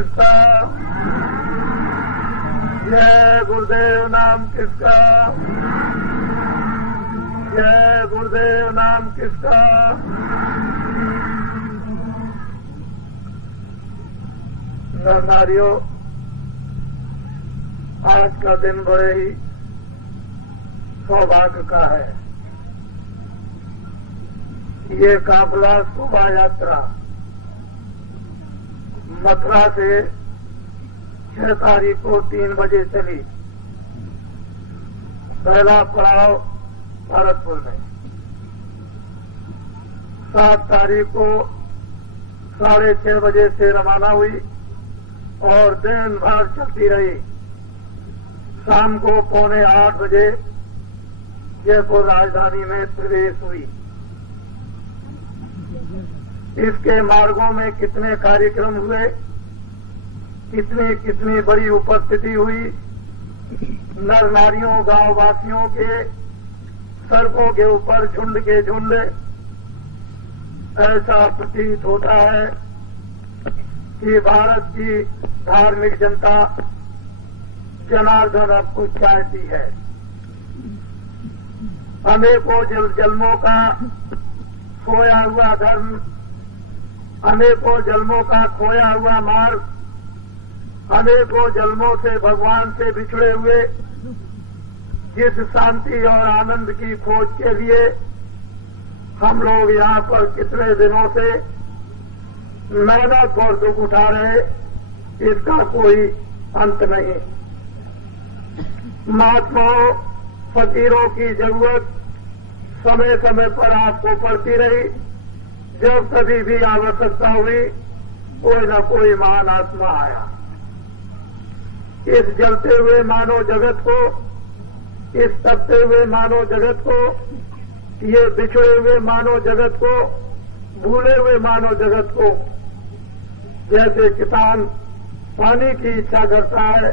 किसका? जय गुरुदेव नाम किसका? जय गुरुदेव नाम किसका? नर नारियों, आज का दिन बड़े ही सौभाग्य का है। ये काफिला शोभा यात्रा मथुरा से 6 तारीख को 3 बजे चली। पहला पड़ाव भरतपुर में, 7 तारीख को 6:30 बजे से रवाना हुई और दिन भर चलती रही। शाम को 7:45 बजे जयपुर राजधानी में प्रवेश हुई। इसके मार्गों में कितने कार्यक्रम हुए, कितनी बड़ी उपस्थिति हुई। नर नारियों, गांव वासियों के सड़कों के ऊपर झुंड के झुंड। ऐसा प्रतीत होता है कि भारत की धार्मिक जनता जनार्दन अब कुछ चाहती है। अनेकों जन्मों का खोया हुआ धर्म, अनेकों जन्मों का खोया हुआ मार्ग, अनेकों जन्मों से भगवान से बिछड़े हुए जिस शांति और आनंद की खोज के लिए हम लोग यहाँ पर कितने दिनों से मेहनत और दुख उठा रहे, इसका कोई अंत नहीं। महात्माओं, फकीरों की जरूरत समय समय पर आपको पड़ती रही। जब कभी भी आवश्यकता हुई, कोई न कोई महान आत्मा आया। इस जलते हुए मानव जगत को, इस तपते हुए मानव जगत को, ये बिछड़े हुए मानव जगत को, भूले हुए मानव जगत को, जैसे किसान पानी की इच्छा करता है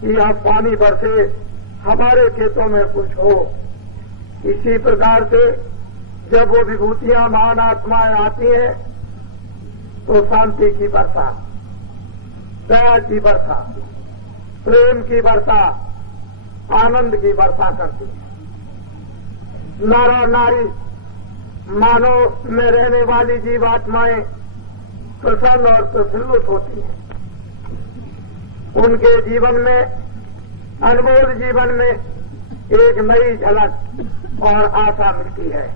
कि यहाँ पानी बरसे, हमारे खेतों में कुछ हो, इसी प्रकार से जब वो विभूतियां महान आत्माएं आती हैं तो शांति की वर्षा, दया की वर्षा, प्रेम की वर्षा, आनंद की वर्षा करती है। नर और नारी, मानव में रहने वाली जीवात्माएं प्रसन्न और प्रफुल्लित होती हैं। उनके जीवन में, अनमोल जीवन में एक नई झलक और आशा मिलती है।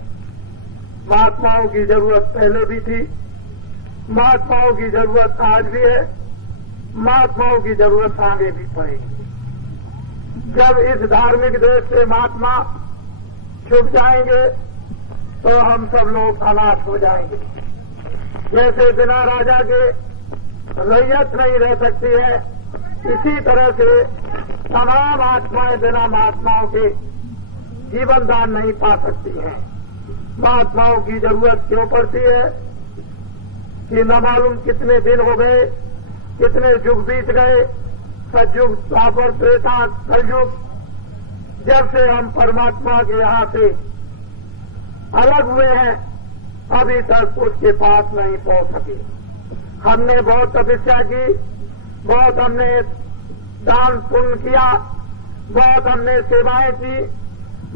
महात्माओं की जरूरत पहले भी थी, महात्माओं की जरूरत आज भी है, महात्माओं की जरूरत आगे भी पड़ेगी। जब इस धार्मिक देश से महात्मा छुप जाएंगे तो हम सब लोग अनाथ हो जाएंगे। जैसे बिना राजा के रैयत नहीं रह सकती है, इसी तरह से तमाम आत्माएं बिना महात्माओं के जीवन दान नहीं पा सकती हैं। महात्माओं की जरूरत क्यों पड़ती है कि न मालूम कितने दिन हो गए, कितने युग बीत गए, सतयुग, द्वापर, त्रेता, कलयुग, जब से हम परमात्मा के यहाँ से अलग हुए हैं, अभी तक उसके पास नहीं पहुंच सके। हमने बहुत तपस्या की, बहुत हमने दान पुण्य किया, बहुत हमने सेवाएं की,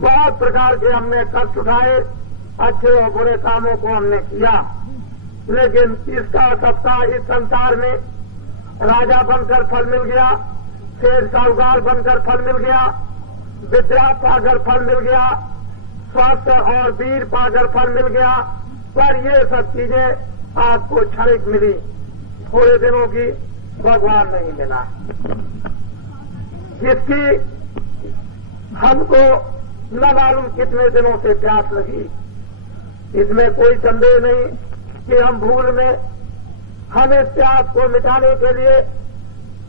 बहुत प्रकार के हमने कष्ट उठाए, अच्छे और बुरे कामों को हमने किया। लेकिन इसका सबका इस संसार में राजा बनकर फल मिल गया, शेर साहूकार बनकर फल मिल गया, विद्या पाकर फल मिल गया, स्वास्थ्य और वीर पाकर फल मिल गया, पर ये सब चीजें आपको क्षणिक मिली, थोड़े दिनों की भगवान नहीं मिला। जिसकी हमको न मालूम कितने दिनों से प्यास लगी, इसमें कोई संदेह नहीं कि हम भूल में हम इस प्यास को मिटाने के लिए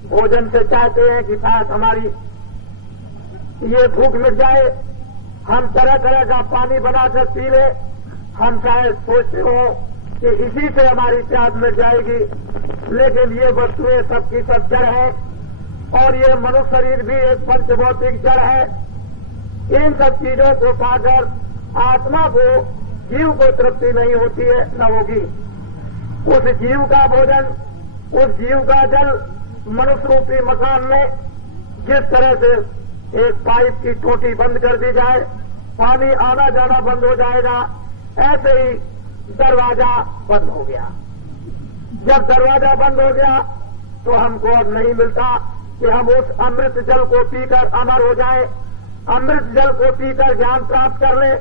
भोजन से चाहते हैं कि शायद हमारी ये भूख मिट जाए, हम तरह तरह का पानी बनाकर पी ले, हम शायद सोचते हो कि इसी से हमारी प्यास मिट जाएगी। लेकिन ये वस्तुएं सबकी सब जड़ है और ये मनुष्य शरीर भी एक पंचभौतिक जड़ है। इन सब चीजों को पाकर आत्मा को, जीव को तृप्ति नहीं होती है, न होगी। उस जीव का भोजन उस जीव का जल मनुष्य रूपी मकान में जिस तरह से एक पाइप की टोटी बंद कर दी जाए, पानी आना जाना बंद हो जाएगा, ऐसे ही दरवाजा बंद हो गया। जब दरवाजा बंद हो गया तो हमको अब नहीं मिलता कि हम उस अमृत जल को पीकर अमर हो जाए, अमृत जल को पीकर ज्ञान प्राप्त कर ले,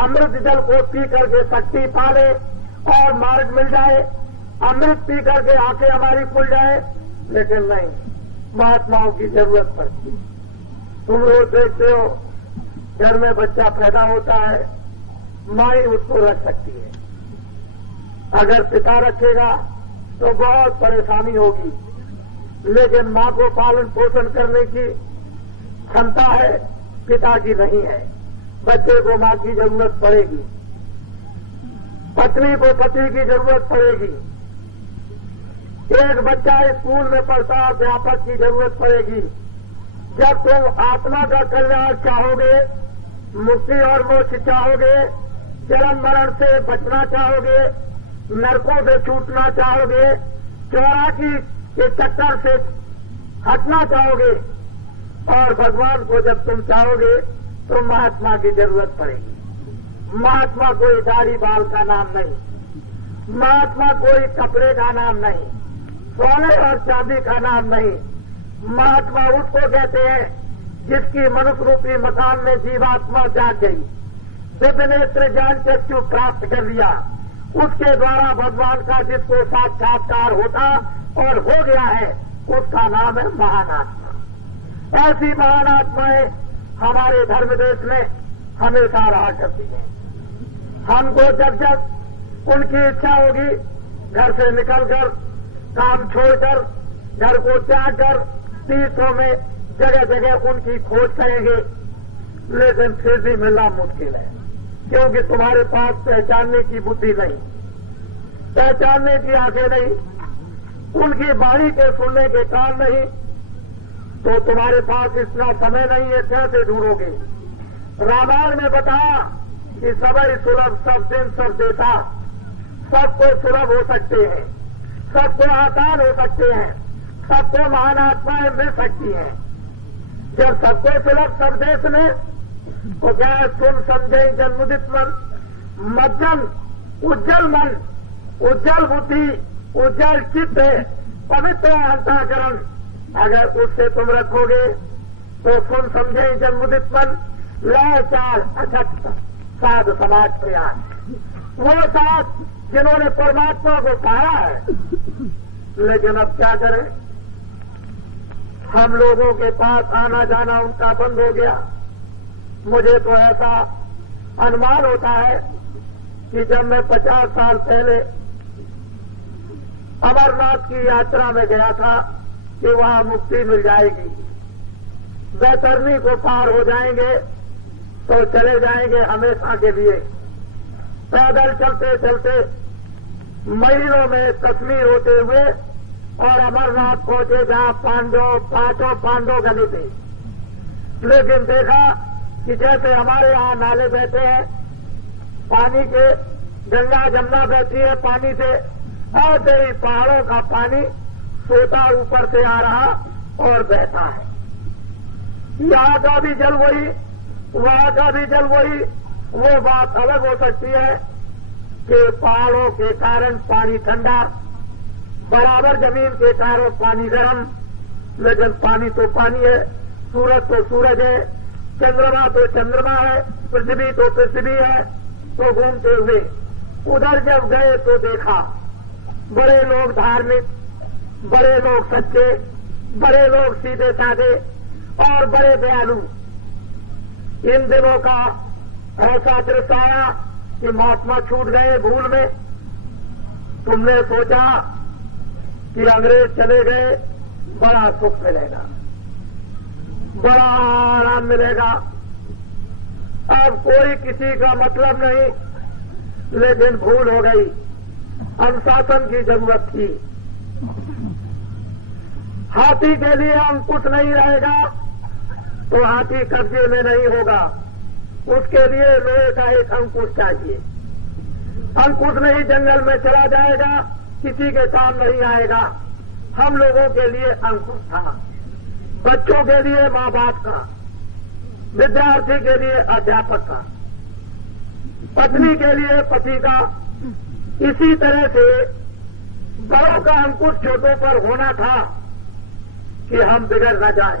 अमृत जल को पी करके शक्ति पा ले और मार्ग मिल जाए, अमृत पी करके आंखें हमारी खुल जाए। लेकिन नहीं, महात्माओं की जरूरत पड़ती। तुम रोज देखते हो घर में बच्चा पैदा होता है, माँ ही उसको रख सकती है। अगर पिता रखेगा तो बहुत परेशानी होगी, लेकिन माँ को पालन पोषण करने की क्षमता है, पिता की नहीं है। बच्चे को माँ की जरूरत पड़ेगी, पत्नी को पति की जरूरत पड़ेगी, एक बच्चा स्कूल में पढ़ता अध्यापक की जरूरत पड़ेगी। जब तुम आत्मा का कल्याण चाहोगे, मुक्ति और मोक्ष चाहोगे, जन्म मरण से बचना चाहोगे, नरकों से छूटना चाहोगे, चौरासी के चक्कर से हटना चाहोगे और भगवान को जब तुम चाहोगे तो महात्मा की जरूरत पड़ेगी। महात्मा कोई दाढ़ी बाल का नाम नहीं, महात्मा कोई कपड़े का नाम नहीं, सोने और चांदी का नाम नहीं। महात्मा उसको कहते हैं जिसकी मनुष्य रूपी मकान में जीवात्मा जाग गई, दिव्य नेत्र ज्ञान चक्षु प्राप्त कर लिया, उसके द्वारा भगवान का जिसको साक्षात्कार होता और हो गया है, उसका नाम है महान आत्मा। ऐसी महान आत्माएं हमारे धर्म देश में हमेशा रहा करती हैं। हमको जब जब उनकी इच्छा होगी, घर से निकलकर, काम छोड़कर, घर को त्याग कर तीर्थों में जगह जगह उनकी खोज करेंगे, लेकिन फिर भी मिलना मुश्किल है, क्योंकि तुम्हारे पास पहचानने की बुद्धि नहीं, पहचानने की आंखें नहीं, उनकी वाणी के सुनने के कान नहीं, तो तुम्हारे पास इतना समय नहीं है, कैसे ढूंढोगे। रामायण में बताया कि सबई सुलभ सब दिन सब देता, सबको सुलभ हो सकते हैं, सबको आसान हो सकते हैं, सबको महान आत्माएं मिल सकती हैं। जब सबको सुलभ सब देश में, तो क्या सुन समझे जन्मुदित मन, मज्जन उज्जवल मन, उज्जवल बुद्धि, उज्जवल चित्त, पवित्र अंतःकरण, अगर उससे तुम रखोगे तो सुन समझे जन्मुदित मन, लय चाल अछत साध समाज प्रयास, वो साथ जिन्होंने परमात्मा को पाया है। लेकिन अब क्या करें, हम लोगों के पास आना जाना उनका बंद हो गया। मुझे तो ऐसा अनुमान होता है कि जब मैं 50 साल पहले अमरनाथ की यात्रा में गया था कि वहां मुक्ति मिल जाएगी, बैतरनी को पार हो जाएंगे तो चले जाएंगे हमेशा के लिए। पैदल चलते चलते महीनों में कश्मीर होते हुए और अमरनाथ पहुंचे, जहां पांचों पांडव गली थे। लेकिन देखा कि जैसे हमारे यहाँ नाले बहते हैं, पानी के, गंगा जमुना बहती है पानी से, ऐसे ही पहाड़ों का पानी सोता ऊपर से आ रहा और बहता है। यहाँ का भी जल वही, वहां का भी जल वही। वो बात अलग हो सकती है कि पहाड़ों के कारण पानी ठंडा, बराबर जमीन के कारण पानी गर्म, लेकिन पानी तो पानी है, सूरज तो सूरज है, चंद्रमा तो चंद्रमा है, पृथ्वी तो पृथ्वी है। तो घूमते हुए उधर जब गए तो देखा बड़े लोग धार्मिक, बड़े लोग सच्चे, बड़े लोग सीधे साधे और बड़े दयालु। इन दिनों का ऐसा दृश्य आया कि महात्मा छूट गए भूल में। तुमने सोचा कि अंग्रेज चले गए, बड़ा सुख मिलेगा, बड़ा आराम मिलेगा, अब कोई किसी का मतलब नहीं। लेकिन भूल हो गई, अनुशासन की जरूरत थी। हाथी के लिए अंकुश नहीं रहेगा तो हाथी कब्जे में नहीं होगा, उसके लिए लोहे का एक अंकुश चाहिए। अंकुश नहीं जंगल में चला जाएगा, किसी के काम नहीं आएगा। हम लोगों के लिए अंकुश था। बच्चों के लिए माँ बाप का, विद्यार्थी के लिए अध्यापक का, पत्नी के लिए पति का, इसी तरह से बड़ों का अंकुश छोटों पर होना था कि हम बिगड़ न जाए,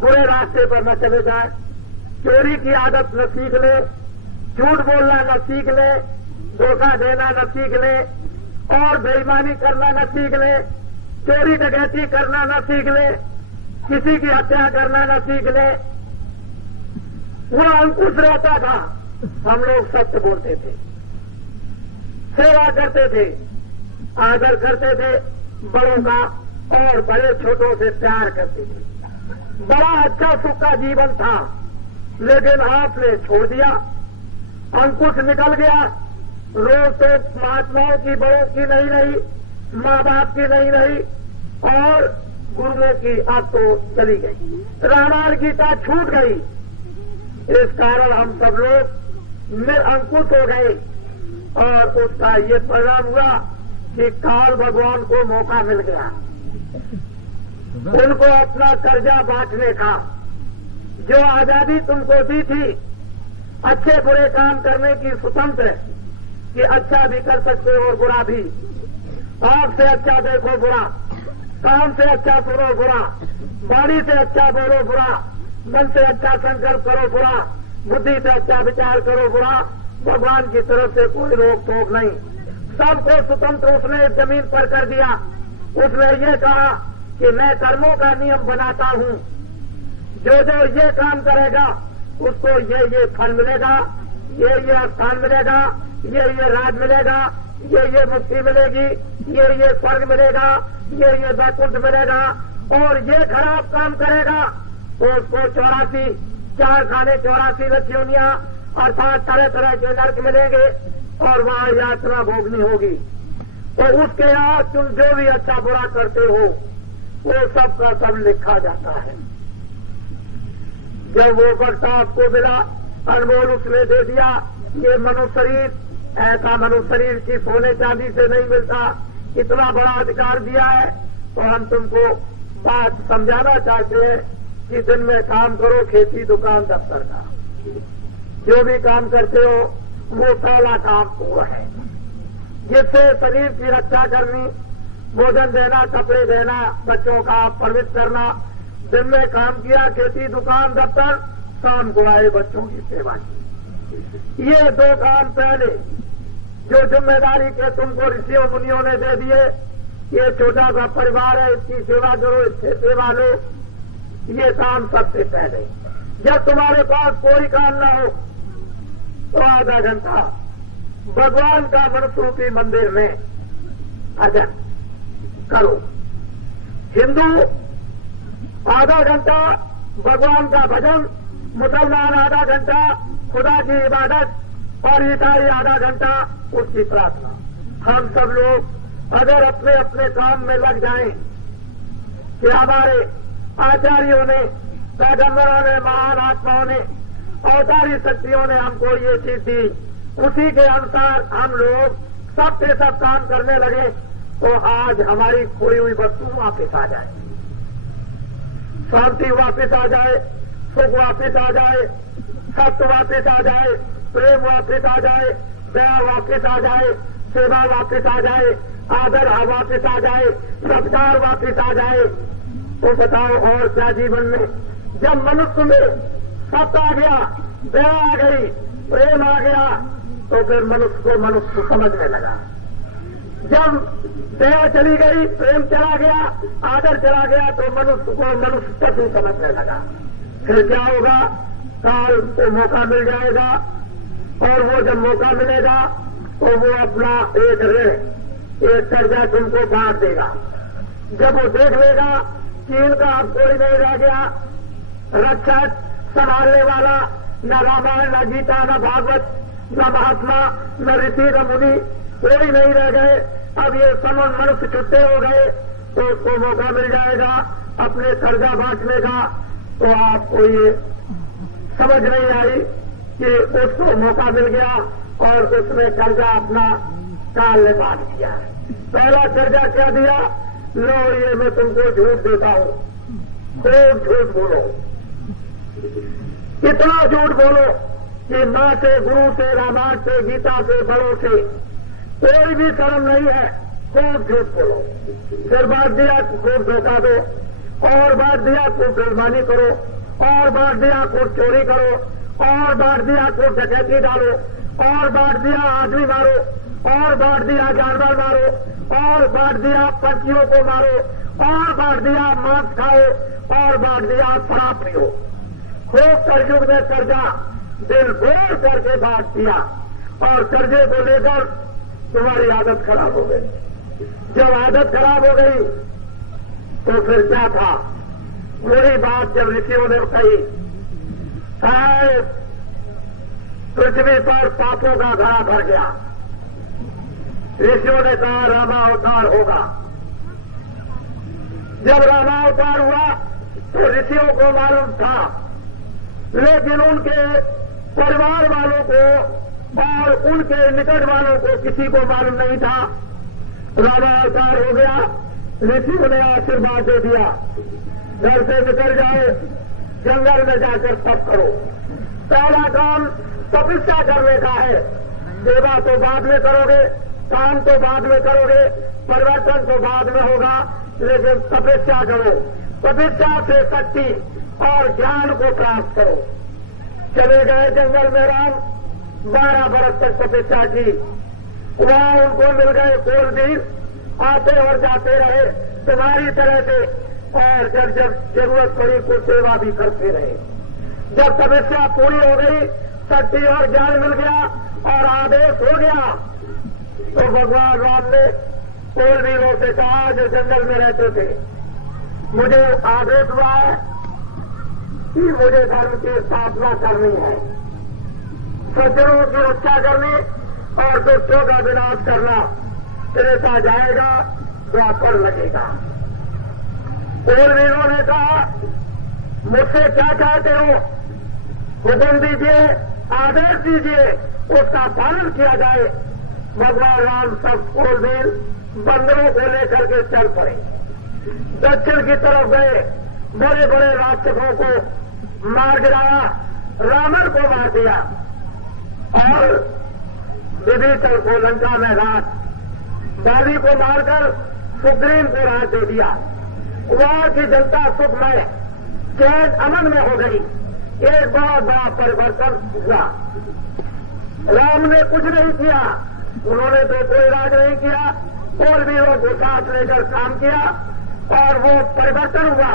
बुरे रास्ते पर न चले जाए, चोरी की आदत न सीख ले, झूठ बोलना न सीख ले, धोखा देना न सीख ले, और बेईमानी करना न सीख ले, चोरी डकैती करना न सीख ले, किसी की हत्या करना न सीख ले। वह अंकुश रहता था। हम लोग सत्य बोलते थे, सेवा करते थे, आदर करते थे बड़ों का, और बड़े छोटों से प्यार करते थे। बड़ा अच्छा सुख का जीवन था, लेकिन आपने छोड़ दिया, अंकुश निकल गया। रोज तो महात्माओं की, बड़ों की नहीं रही, माँ बाप की नहीं रही, और गुरुओं की अब तो चली गई। रामायण गीता छूट गई। इस कारण हम सब लोग निरंकुश हो गए, और उसका ये परिणाम हुआ कि काल भगवान को मौका मिल गया उनको अपना कर्जा बांटने का। जो आजादी तुमको दी थी अच्छे बुरे काम करने की, स्वतंत्र, कि अच्छा भी कर सकते हो और बुरा भी, आंख से अच्छा देखो बुरा, कान से अच्छा सुनो बुरा, वाणी से अच्छा बोलो बुरा, मन से अच्छा संकल्प करो बुरा, बुद्धि से अच्छा विचार करो बुरा। भगवान की तरफ से कोई रोक टोक नहीं, सबको स्वतंत्र उसने जमीन पर कर दिया। उसने ये कहा कि मैं कर्मों का नियम बनाता हूं, जो जो ये काम करेगा उसको ये फल मिलेगा, ये स्थान मिलेगा, ये राज मिलेगा, ये मुक्ति मिलेगी, ये स्वर्ग मिलेगा, ये वैकुंठ मिलेगा, और ये खराब काम करेगा तो उसको 84 4 खाने 84 लक्ष्योनियां अर्थात तरह तरह के नर्क मिलेंगे, और वहां यात्रा भोगनी होगी। तो उसके यहाँ तुम जो भी अच्छा बुरा करते हो वो सब का सब लिखा जाता है। जब वो वक्त आपको मिला, अनमोल उसने दे दिया, ये मनुष्य शरीर, ऐसा मनुष्य शरीर की सोने चांदी से नहीं मिलता, इतना बड़ा अधिकार दिया है। तो हम तुमको बात समझाना चाहते हैं कि दिन में काम करो, खेती दुकान दफ्तर का, जो भी काम करते हो वो पहला काम वो है, जिससे शरीर की रक्षा करनी, भोजन देना, कपड़े देना, बच्चों का परवरिश करना। दिन में काम किया, खेती दुकान दफ्तर, शाम को आए बच्चों की सेवा की। ये 2 काम पहले जो जिम्मेदारी के तुमको ऋषियों मुनियों ने दे दिए, ये छोटा सा परिवार है, इसकी सेवा करो, इससे सेवा लो, ये काम सबसे पहले। जब तुम्हारे पास कोई काम न हो तो आधा घंटा भगवान का मनुष्य रूपी मंदिर में भजन करो। हिंदू आधा घंटा भगवान का भजन, मुसलमान आधा घंटा खुदा की इबादत, और ईसाई आधा घंटा उसकी प्रार्थना। हम सब लोग अगर अपने अपने काम में लग जाएं कि हमारे आचार्यों ने, पैगंबरों ने, महान आत्माओं ने, अवतारी शक्तियों ने हमको ये चीज दी, उसी के अनुसार हम लोग सब के सब काम करने लगे, तो आज हमारी खोई हुई वस्तु वापिस आ जाए, शांति वापिस आ जाए, सुख वापिस आ जाए, सत्य वापिस आ जाए, प्रेम वापिस आ जाए, दया वापिस आ जाए, सेवा वापिस आ जाए, आदर वापिस आ जाए, सत्कार वापिस आ जाए। तो बताओ और क्या जीवन में? जब मनुष्य में सत्य आ गया, दया आ गई, प्रेम आ गया, तो फिर मनुष्य को मनुष्य समझने लगा। जब दया चली गई, प्रेम चला गया, आदर चला गया, तो मनुष्य को मनुष्य पशु समझने लगा। फिर क्या होगा? काल को मौका मिल जाएगा, और वो जब मौका मिलेगा तो वो अपना एक कर्जा तुमको बांट देगा। जब वो देख लेगा कि इनका अब कोई नहीं रह गया, रक्षक संभालने वाला, न रामायण, न गीता, न भागवत, न महात्मा, न ऋषि, न मुनि, कोई नहीं रह गए, अब ये समन मनुष्य छुट्टे हो गए, तो उसको मौका मिल जाएगा अपने कर्जा बांटने का। तो आपको ये समझ नहीं आई कि उसको मौका मिल गया और उसने कर्जा अपना काल ने बांट दिया है। पहला कर्जा क्या दिया? लो ये मैं तुमको झूठ देता हूं, खूब झूठ बोलो, इतना झूठ बोलो कि मां से, गुरु से, रामायण से, गीता से, बड़ों से कोई भी शर्म नहीं है, खूब झूठ बोलो। फिर बांट दिया खूब धोखा दो, और बांट दिया खूब बेईमानी करो, और बांट दिया खूब चोरी करो, और बांट दिया खूब डकैती डालो, और बांट दिया आदमी मारो, और बांट दिया जानवर मारो, और बांट दिया पक्षियों को मारो, और बांट दिया मांस खाओ, और बांट दिया शराब पियो। खूब कर्जुग में कर्जा दिल बोल करके बांट दिया, और कर्जे को लेकर तुम्हारी आदत खराब हो गई। जब आदत खराब हो गई तो फिर क्या था? पूरी बात जब ऋषियों ने कही, शायद पृथ्वी पर पापों का घड़ा भर गया। ऋषियों ने कहा रामावतार होगा। जब रामावतार हुआ तो ऋषियों को मालूम था, लेकिन उनके परिवार वालों को और उनके निकट वालों को किसी को मालूम नहीं था। रामावतार हो गया, ऋषियों ने आशीर्वाद दे दिया, घर से निकल जाओ, जंगल में जाकर तप करो। पहला काम तपस्या करने का है। सेवा तो बाद में करोगे, काम तो बाद में करोगे, परिवर्तन तो बाद में होगा, लेकिन तपस्या करो। तपस्या से शक्ति और ज्ञान को प्राप्त करो। चले गए जंगल में राम, 12 बरस तक तपस्या की। वहां उनको मिल गए कोलवीर, आते और जाते रहे तुम्हारी तरह से, और जब जब जरूरत पड़ी कुछ सेवा भी करते रहे। जब तपस्या पूरी हो गई, शक्ति और ज्ञान मिल गया और आदेश हो गया, तो भगवान राम ने कोलवीरों से कहा जो जंगल में रहते थे, मुझे आदेश हुआ है कि मुझे धर्म की स्थापना करनी है, सज्जनों की रक्षा करनी और दुष्टों का विनाश करना। त्रेता जाएगा, द्वापर लगेगा। कोलवीरों ने कहा मुझसे क्या चाहते हो, हुक्म दीजिए, आदेश दीजिए, उसका पालन किया जाए। भगवान राम सब कोलवीर बंदरों को लेकर के चल पड़े, दक्षिण की तरफ गए, बड़े बड़े राक्षसों को मार गिराया, रावण को मार दिया और विभीषण को लंका में राज, दादी को मारकर सुग्रीव को राज दे दिया। वहां की जनता सुखमय चैन अमन में हो गई। एक बहुत बड़ा परिवर्तन हुआ। राम ने कुछ नहीं किया, उन्होंने तो कोई राज नहीं किया, कोलवीरों को साथ लेकर काम किया और वो परिवर्तन हुआ।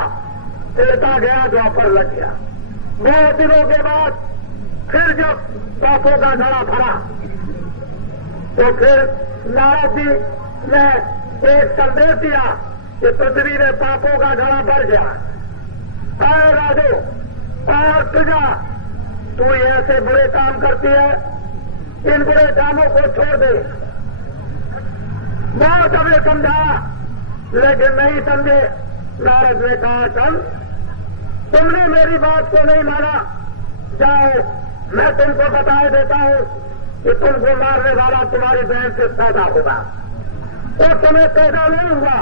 त्रेता गया, द्वापर लग गया। बहुत दिनों के बाद फिर जब पापों का घड़ा भरा तो फिर नारद जी ने एक संदेश दिया कि पृथ्वी में पापों का घड़ा भर गया। अरे राजो और प्रजा, तू ऐसे बुरे काम करती है, इन बुरे कामों को छोड़ दे। बहुत हमें समझाया लेकिन नहीं समझे। नारद ने कहा चल, तुमने मेरी बात को नहीं माना, जाओ मैं तुमको बताए देता हूं कि तुमको मारने वाला तुम्हारी बहन से पैदा होगा। उस समय पैदा नहीं हुआ,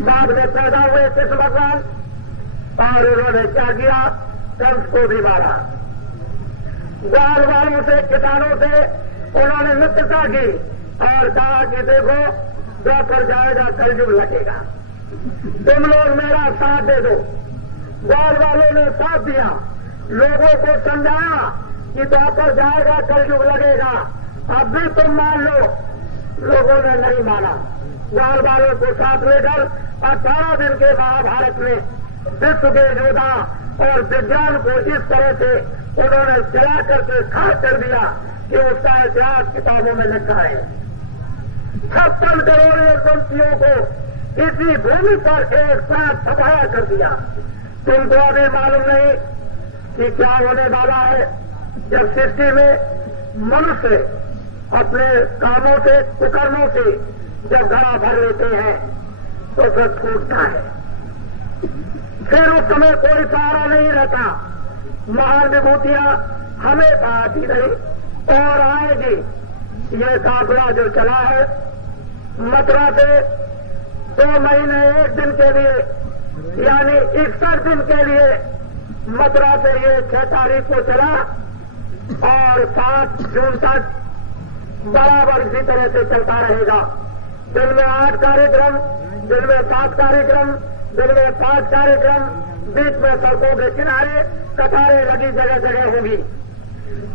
बाद में पैदा हुए कृष्ण भगवान, और उन्होंने क्या किया, कंस को भी मारा। ग्वाल वालों से, किसानों से उन्होंने मित्रता की और कहा कि देखो द्वापर जाएगा, कलयुग लगेगा, तुम लोग मेरा साथ दे दो। ग्वाल वालों ने साथ दिया, लोगों को समझाया कि द्वापर जाएगा, कलयुग लगेगा, अब भी तुम मान लो। लोगों ने नहीं माना। ग्वाल वालों को साथ लेकर 18 दिन के महाभारत में विश्व के योद्धा और विज्ञान को इस तरह से उन्होंने जला करके खाक कर दिया कि उसका इतिहास किताबों में लिखा है। 56 करोड़ वंशियों को इसी भूमि पर एक साथ तबाह कर दिया। तुमको अभी मालूम नहीं कि क्या होने वाला है जब सृष्टि में मनुष्य अपने कामों से, कुकर्मों से जब घड़ा भर लेते हैं तो फिर फूटता है। फिर उस समय कोई सहारा नहीं रहता। महान विभूतियां हमेशा आती रही और आएगी। ये काफिला जो चला है मथुरा से 2 महीने 1 दिन के लिए यानी 61 दिन के लिए मथुरा से ये 6 तारीख को चला और 7 जून तक बराबर इसी तरह से चलता रहेगा। दिन में 8 कार्यक्रम, दिन में 7 कार्यक्रम, दिन में 5 कार्यक्रम, बीच में सड़कों के किनारे कतारें लगी जगह जगह होगी।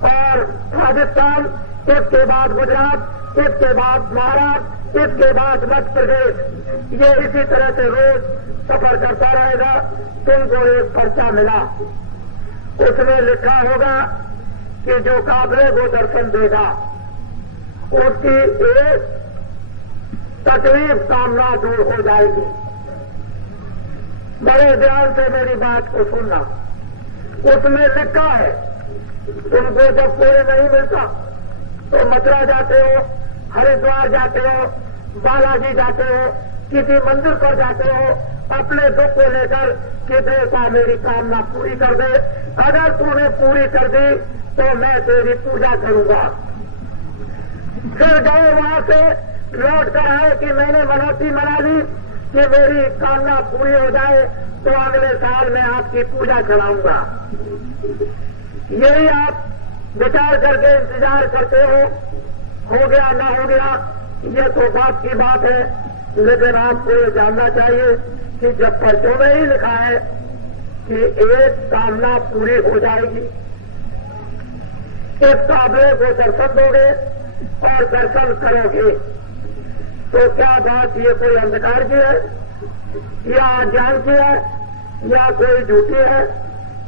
और राजस्थान, इसके बाद गुजरात, इसके बाद महाराष्ट्र, इसके बाद मध्य प्रदेश, ये इसी तरह से रोज सफर करता रहेगा। तुमको एक पर्चा मिला, उसमें लिखा होगा कि जो काबले को दर्शन देगा उसकी एक तकलीफ कामना दूर हो जाएगी। बड़े ध्यान से मेरी बात को सुनना। उसमें लिखा है तुमको जब कोई नहीं मिलता तो मथुरा जाते हो, हरिद्वार जाते हो, बालाजी जाते हो, किसी मंदिर पर जाते हो, अपने दुख को लेकर कि देवता मेरी कामना पूरी कर दे, अगर तूने पूरी कर दी तो मैं तेरी पूजा करूंगा। फिर गए वहां से लौट कर आए कि मैंने मनौती मना ली कि मेरी कामना पूरी हो जाए तो अगले साल मैं आपकी पूजा कराऊंगा। यही आप विचार करके इंतजार करते हो गया ना हो गया ये तो बात की बात है, लेकिन आपको ये जानना चाहिए कि जब पर्चों में ही लिखा है कि एक कामना पूरी हो जाएगी, इस काबले को दर्शन दोगे और दर्शन करोगे, तो क्या बात ये कोई अंधकार की है या अज्ञान की है या कोई झूठी है?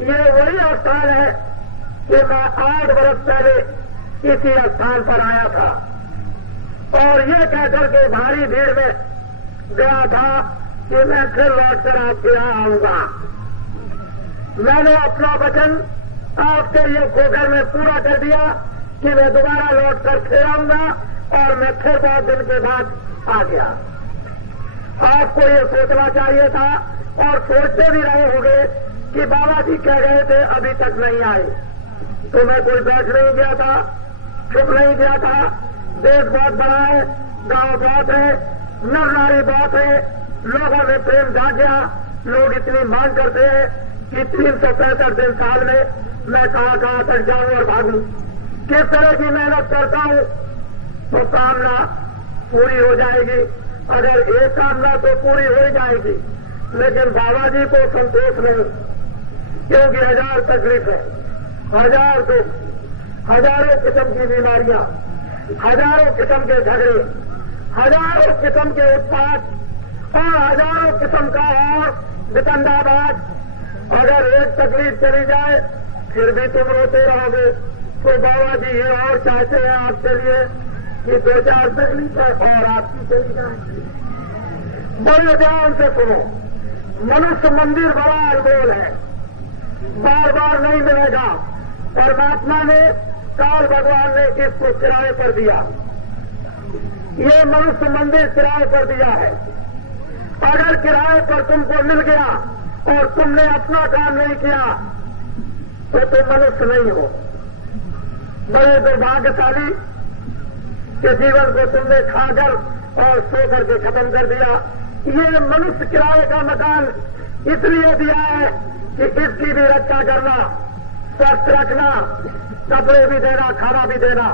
ये वही स्थान है कि मैं 8 वर्ष पहले इसी स्थान पर आया था और ये कहकर के भारी भीड़ में गया था कि मैं फिर लौटकर आपके यहां आऊंगा। मैंने अपना वचन आपके लिए खोकर में पूरा कर दिया कि मैं दोबारा लौटकर फिर आऊंगा और मैं फिर बहुत दिन के बाद आ गया। आपको ये सोचना चाहिए था और सोचते भी रहे होंगे कि बाबा जी कह गए थे अभी तक नहीं आए, तो मैं कोई बैठ नहीं गया था, चुप नहीं गया था। देश बहुत बड़ा है, गांव बहुत है, नर नारी बहुत है, लोगों में प्रेम जाग गया, लोग इतनी मांग करते हैं कि 365 दिन साल में मैं कहां कहां तक जाऊं और भागूं, किस तरह की मेहनत करता हूं तो कामना पूरी हो जाएगी। अगर एक कामना तो पूरी हो जाएगी, लेकिन बाबा जी को संतोष नहीं, क्योंकि 1000 तकलीफें, 1000 दुख, हजारों किस्म की बीमारियां, हजारों किस्म के झगड़े, हजारों किस्म के उत्पात और हजारों किस्म का और वितंडाबाज। अगर एक तकलीफ चली जाए फिर भी तुम रोते रहोगे, तो बाबा जी ये और चाहते हैं आपके लिए कि 2-4 तकलीफें और आपकी चली जाए। बड़े ध्यान से सुनो, मनुष्य मंदिर बड़ा अनमोल है, बार बार नहीं मिलेगा। परमात्मा ने, काल भगवान ने इसको किराए पर दिया, ये मनुष्य मंदिर किराए पर दिया है। अगर किराए पर तुमको मिल गया और तुमने अपना काम नहीं किया तो तुम मनुष्य नहीं हो। बड़े दुर्भाग्यशाली के जीवन को तुमने खाकर और सो करके खत्म कर दिया। ये मनुष्य किराए का मकान इसलिए दिया है कि इसकी भी रक्षा करना, स्वस्थ रखना, कपड़े भी देना, खाना भी देना,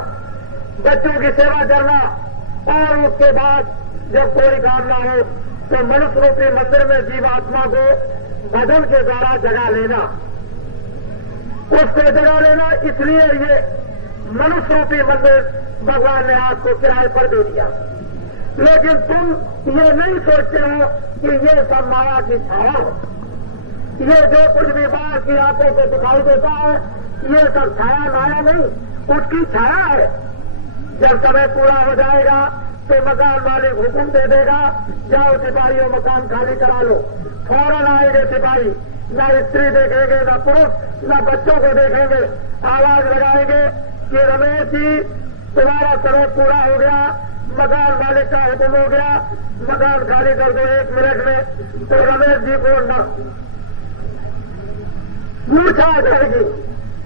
बच्चों की सेवा करना, और उसके बाद जब कोई काम ना हो तो मनुष्य रूपी मंदिर में जीवात्मा को भजन के द्वारा जगा लेना, उसको जगा लेना। इसलिए ये मनुष्य रूपी मंदिर भगवान ने आपको किराए पर दे दिया। लेकिन तुम ये नहीं सोचते हो कि ये सब माया की छाया है, ये जो कुछ भी बाहर की आंखों को दिखाई देता है ये सब छाया माया नहीं, उसकी छाया है। जब समय पूरा हो जाएगा तो मकान मालिक हुक्म दे देगा, जाओ सिपाहियों मकान खाली करा लो। फौरन आएंगे सिपाही, न स्त्री देखेंगे, न पुरुष, न बच्चों को देखेंगे, आवाज लगाएंगे कि रमेश जी तुम्हारा समय पूरा हो गया, मकान मालिक का हुक्म हो गया, मकान खाली कर दो 1 मिनट में। तो रमेश जी को न मूर्छा आ जाएगी,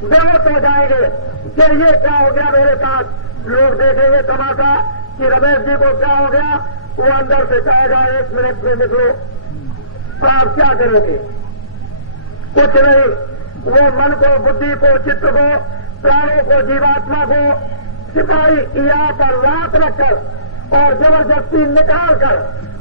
बेहोश हो जाएंगे कि ये क्या हो गया मेरे साथ। लोग देखेंगे तमाशा कि रमेश जी को क्या हो गया, वो अंदर से कहेगा 1 मिनट में निकलो, तो आप क्या करोगे? कुछ नहीं। वो मन को, बुद्धि को, चित्त को, प्राणों को, जीवात्मा को सिपाही यहाँ पर रात रखकर और जबरदस्ती निकाल कर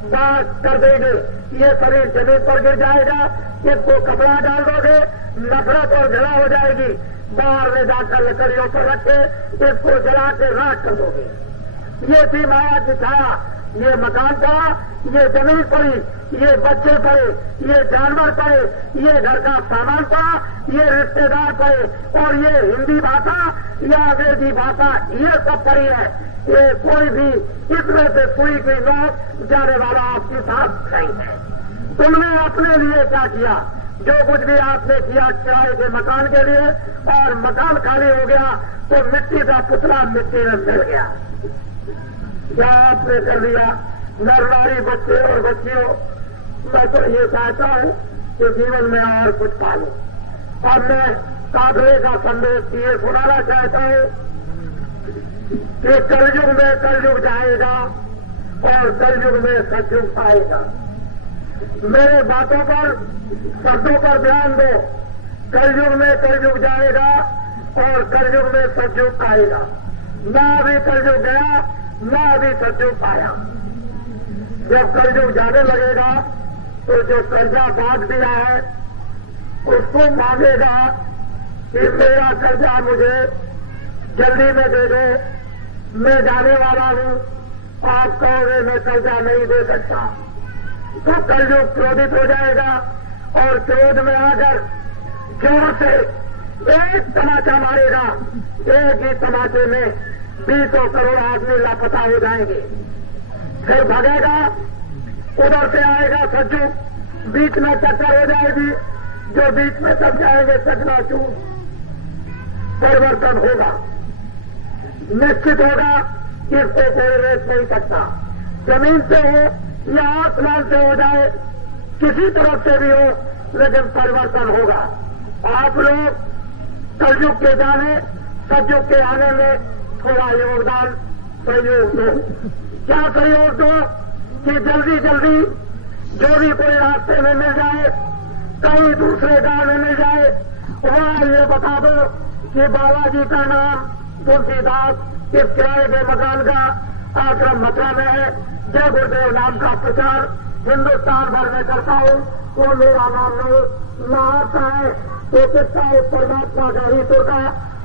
बात कर देंगे। ये शरीर जमीन पर गिर जाएगा, इसको कपड़ा डाल दोगे, नफरत और घृणा हो जाएगी। बाहर ले जाकर लकड़ियों पर रखे, इसको जला के राख कर दोगे। ये थी माया की छाया। ये मकान पड़ा, ये जमीन पड़ी, ये बच्चे पड़े, ये जानवर पड़े, ये घर का सामान पड़ा, ये रिश्तेदार पड़े, और ये हिंदी भाषा या अंग्रेजी भाषा ये सब पड़ी है। ये कोई भी इसमें से कोई भी नौक जाने वाला आपके साथ नहीं है। तुमने अपने लिए क्या किया? जो कुछ भी आपने किया किराए के मकान के लिए, और मकान खाली हो गया तो मिट्टी का पुतला मिट्टी में मिल गया। क्या आपने कर लिया? नर नारी, बच्चे और बच्चियों, मैं तो ये चाहता हूं कि जीवन में और कुछ पालू। अब मैं काफले का संदेश ये सुनाना चाहता हूं कि कलयुग में कलयुग जाएगा और कलयुग में सतयुग आएगा। मेरे बातों पर, शब्दों पर ध्यान दो। कलयुग में कलयुग जाएगा और कलयुग में सतयुग आएगा। न अभी कलयुग गया, न अभी सतयुग आया। जब कलयुग जाने लगेगा तो जो कर्जा बांट दिया है उसको मांगेगा कि मेरा कर्जा मुझे जल्दी में दे दो, मैं जाने वाला हूं। आप कहोगे मैं कर्जा नहीं दे सकता, तो कलयुग क्रोधित हो जाएगा और क्रोध में आकर जोर से एक तमाचा मारेगा। एक ही तमाचे में 20 करोड़ आदमी लापता हो जाएंगे। फिर भगेगा, उधर से आएगा सतयुग, बीच में टक्कर हो जाएगी। जो बीच में तक जाएंगे चकनाचूर, परिवर्तन होगा, निश्चित होगा। इसको कोई रोक नहीं सकता। जमीन से हो या आसमान से हो जाए, किसी तरफ से भी हो, लेकिन परिवर्तन होगा। आप लोग कलयुग के जाने, सतयुग के आने में थोड़ा योगदान, सहयोग दो। क्या सहयोग दो? कि जल्दी जल्दी जो भी कोई रास्ते में मिल जाए, कहीं दूसरे गांव में मिल जाए, वहां ये बता दो कि बाबा जी का नाम तुलसीदास, इस किराए के मकान का आश्रम मथुरा में है। जय गुरुदेव नाम का प्रचार हिन्दुस्तान भर में करता हूं। वो मेरा नाम नहीं, न आता है तो किसका, उस परमात्मा का, ईश्वर का,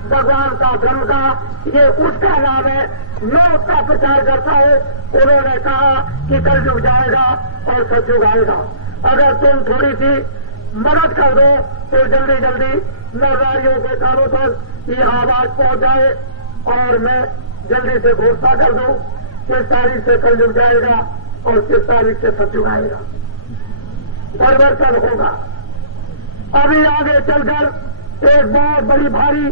भगवान का, धर्म का, ये उसका नाम है। मैं उसका प्रचार करता हूं। उन्होंने कहा कि कलयुग जाएगा और सतयुग आएगा। अगर तुम थोड़ी सी मदद कर दो तो जल्दी जल्दी नरनारियों के कानों तक ये आवाज पहुंच जाए और मैं जल्दी से घोषणा कर दूं किस तारीख से कलयुग जाएगा और किस तारीख से सतयुग आएगा। परिवर्तन होगा। अभी आगे चलकर एक बहुत बड़ी भारी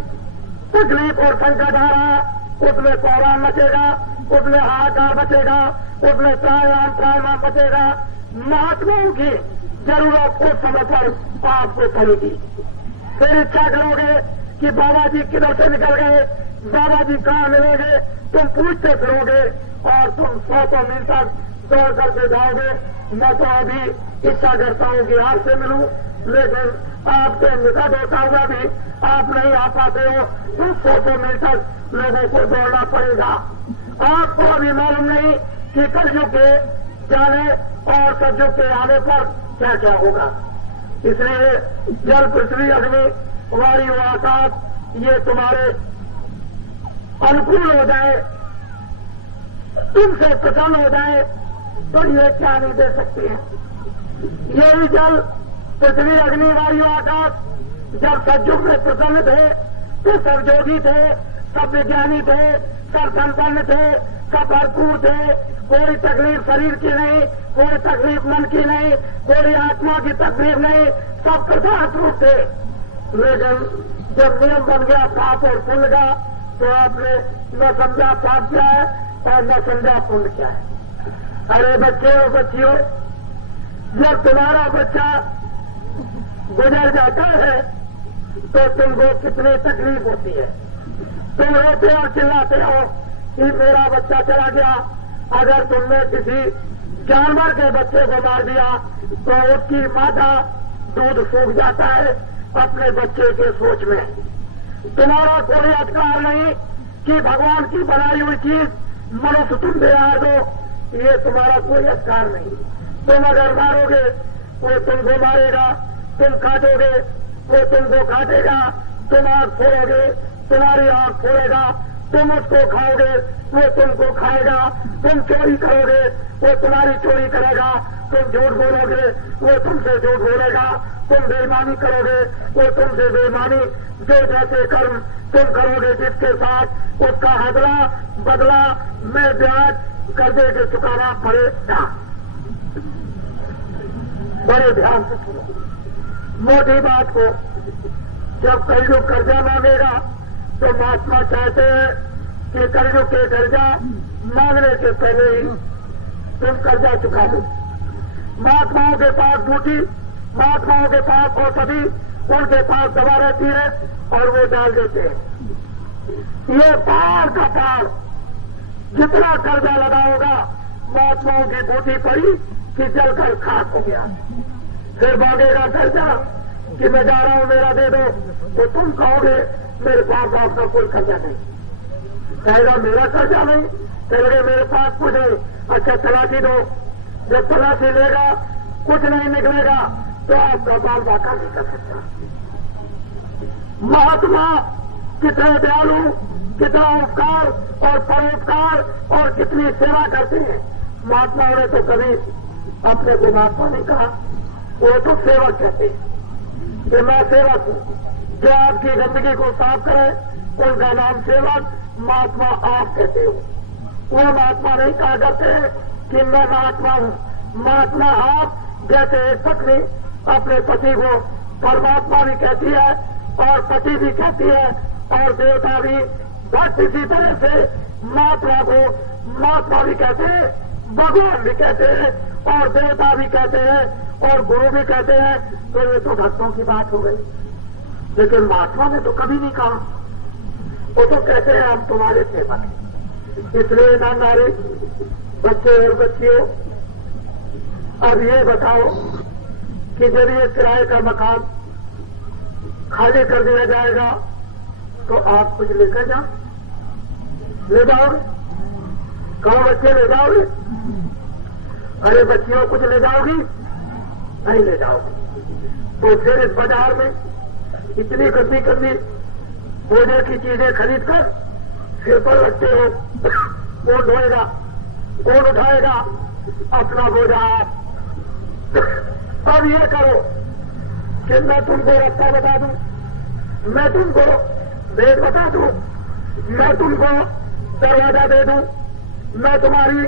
तकलीफ और संकट आ रहा है। उसमें कोहराम मचेगा, उसमें हाहाकार मचेगा, उसमें त्रायमाम मचेगा। महात्माओं की जरूरत उस समय पर आपको पड़ेगी। फिर इच्छा करोगे कि बाबा जी किधर से निकल गए, बाबा जी कहाँ मिलेंगे, तुम पूछते फिरोगे और तुम 100 मील तक दौड़ करके जाओगे। मैं तो अभी इच्छा करता हूं कि आपसे मिलूं, लेकिन आपके निकट होता हुआ भी आप नहीं आ पाते हो, तो 100 मील तक लोगों को दौड़ना पड़ेगा। आपको अभी मालूम नहीं कि कलयुग के जाने और सतयुग के आने पर क्या क्या होगा। इसलिए जल, पृथ्वी, अग्नि, वायु, आकाश ये तुम्हारे अनुकूल हो जाए, तुमसे प्रसन्न हो जाए, तो ये क्या नहीं दे सकती है। यही जल, पृथ्वी, अग्नि, वायु, आकाश जब सतयुग में प्रसन्न थे तो सब योगी थे, सब विज्ञानी थे, सब संपन्न थे, सब भरपूर थे। कोई तकलीफ शरीर की नहीं, कोई तकलीफ मन की नहीं, कोई आत्मा की तकलीफ नहीं, सब कृतार्थ रूप थे। लेकिन जब नियम बन गया पाप और पुण्य का, तो आपने न समझा पाप क्या है और न समझा पुण्य क्या है। अरे बच्चे और बच्चियों, जब तुम्हारा बच्चा गुजर जाता है तो तुमको कितनी तकलीफ होती है। तुम रोते और चिल्लाते हो कि मेरा बच्चा चला गया, अगर तुमने किसी जानवर के बच्चे को मार दिया तो उसकी माता दूध सूख जाता है अपने बच्चे के सोच में। तुम्हारा कोई अधिकार नहीं कि भगवान की बनाई हुई चीज मनुष्य तुम दे आ दो, ये तुम्हारा कोई अधिकार नहीं। तुम अगर मारोगे वो तुमको मारेगा, तुम काटोगे वो तुमको काटेगा, तुम आंख फोड़ोगे तुम्हारी आंख फोड़ेगा, तुम उसको खाओगे वो तुमको खाएगा, तुम चोरी करोगे वो तुम्हारी चोरी करेगा, तुम झूठ बोलोगे वो तुमसे झूठ बोलेगा, तुम बेईमानी करोगे वो तुमसे बेईमानी। जो जैसे कर्म तुम करोगे जिसके साथ उसका हदला बदला में ब्याज कर्जे के चुकाना पड़ेगा। बड़े ध्यान से सुनो मोटी बात को। जब कलयुग कर्जा मांगेगा तो महात्मा चाहते हैं कि कलयुग के कर्जा मांगने से पहले ही तुम कर्जा चुका दो। महात्माओं के पास बूटी, महात्माओं के पास औषधि, उनके पास दवा रहती है और वो डाल देते हैं। ये पार का पार जितना कर्जा लगा होगा महात्माओं की बूटी पड़ी कि जलकर खाक हो गया। फिर मांगेगा कर्जा कि मैं जा रहा हूं मेरा दे दो, तो तुम कहोगे मेरे पास आपका कोई कर्जा नहीं। कहेगा मेरा कर्जा नहीं, कहेगा मेरे पास कुछ नहीं, अच्छा तलाशी दो। जब तलाशी लेगा कुछ नहीं निकलेगा तो आपका बाल बाका नहीं कर सकता। महात्मा कितने दयालु, कितना उपकार और परोपकार और कितनी सेवा करते हैं। महात्माओं ने तो कभी अपने को महात्मा नहीं कहा, वो तो सेवक कहते हैं कि मैं सेवक हूं। जो आपकी गंदगी को साफ करे उनका नाम सेवक महात्मा आप कहते हो। वो महात्मा नहीं कहा करते हैं कि मैं महात्मा हूं। महात्मा आप जैसे एक पत्नी अपने पति को परमात्मा भी कहती है और पति भी कहती है और देवता भी बस इसी तरह से महात्मा को महात्मा भी कहते हैं, भगवान भी कहते हैं और देवता भी कहते हैं और गुरु भी कहते हैं। तो ये तो भक्तों की बात हो गई, लेकिन महात्मा ने तो कभी नहीं कहा। वो तो कहते हैं हम तुम्हारे सेवक हैं। इसलिए नारी बच्चे और बच्चियों, अब ये बताओ कि जब ये किराए का मकान खाली कर दिया जाएगा तो आप कुछ लेकर जाओ, ले जाओगे? कहो बच्चे ले जाओगे? अरे बच्चियों कुछ ले जाओगी? नहीं ले जाओगे। तो फिर इस बाजार में इतनी गंदी गंदी बोझे की चीजें खरीद कर सिर पर रखते हो, कौन ढोएगा, कौन उठाएगा अपना बोझा आप? अब ये करो कि मैं तुमको रास्ता बता दूं, मैं तुमको भेद बता दूं, मैं तुमको दरवाजा दे दूं, मैं तुम्हारी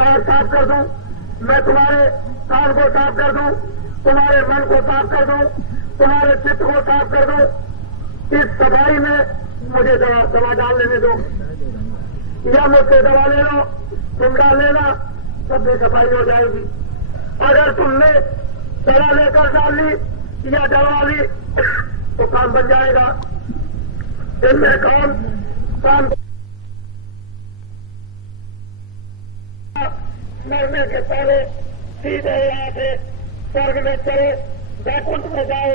आंख साफ कर दूं, मैं तुम्हारे कान को साफ कर दूं, तुम्हारे मन को साफ कर दूं, तुम्हारे चित्त को साफ कर दूं। इस सफाई में मुझे दवा डाल लेने दो, या मुझसे दवा ले लो, तुम डाल लेना, तब भी सफाई हो जाएगी। अगर तुमने दवा लेकर डाल ली या दवा ली तो काम बन जाएगा। इनमें कौन काम मरने के पहले सीधे यहाँ से स्वर्ग में चले, वैकुंठ में जाओ,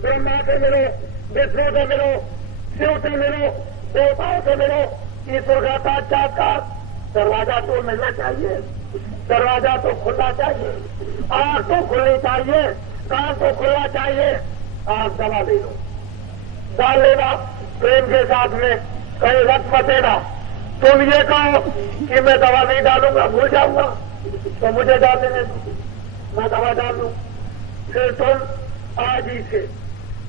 ब्रह्मा से मिलो, विष्णु से मिलो, शिव से मिलो, देवताओं से मिलो। ईश्वर का साक्षात्कार दरवाजा तो मिलना चाहिए, दरवाजा तो खुलना चाहिए, आंख तो खुलनी चाहिए, कान तो खुलना चाहिए। आप दवा ले लो, डाल लेना प्रेम के साथ में, कहीं रख बचेगा। तुम ये कहो कि मैं दवा नहीं डालूंगा, भूल जाऊंगा, तो मुझे डाल देने दो, मैं दवा डाल लूं। फिर तुम आज ही से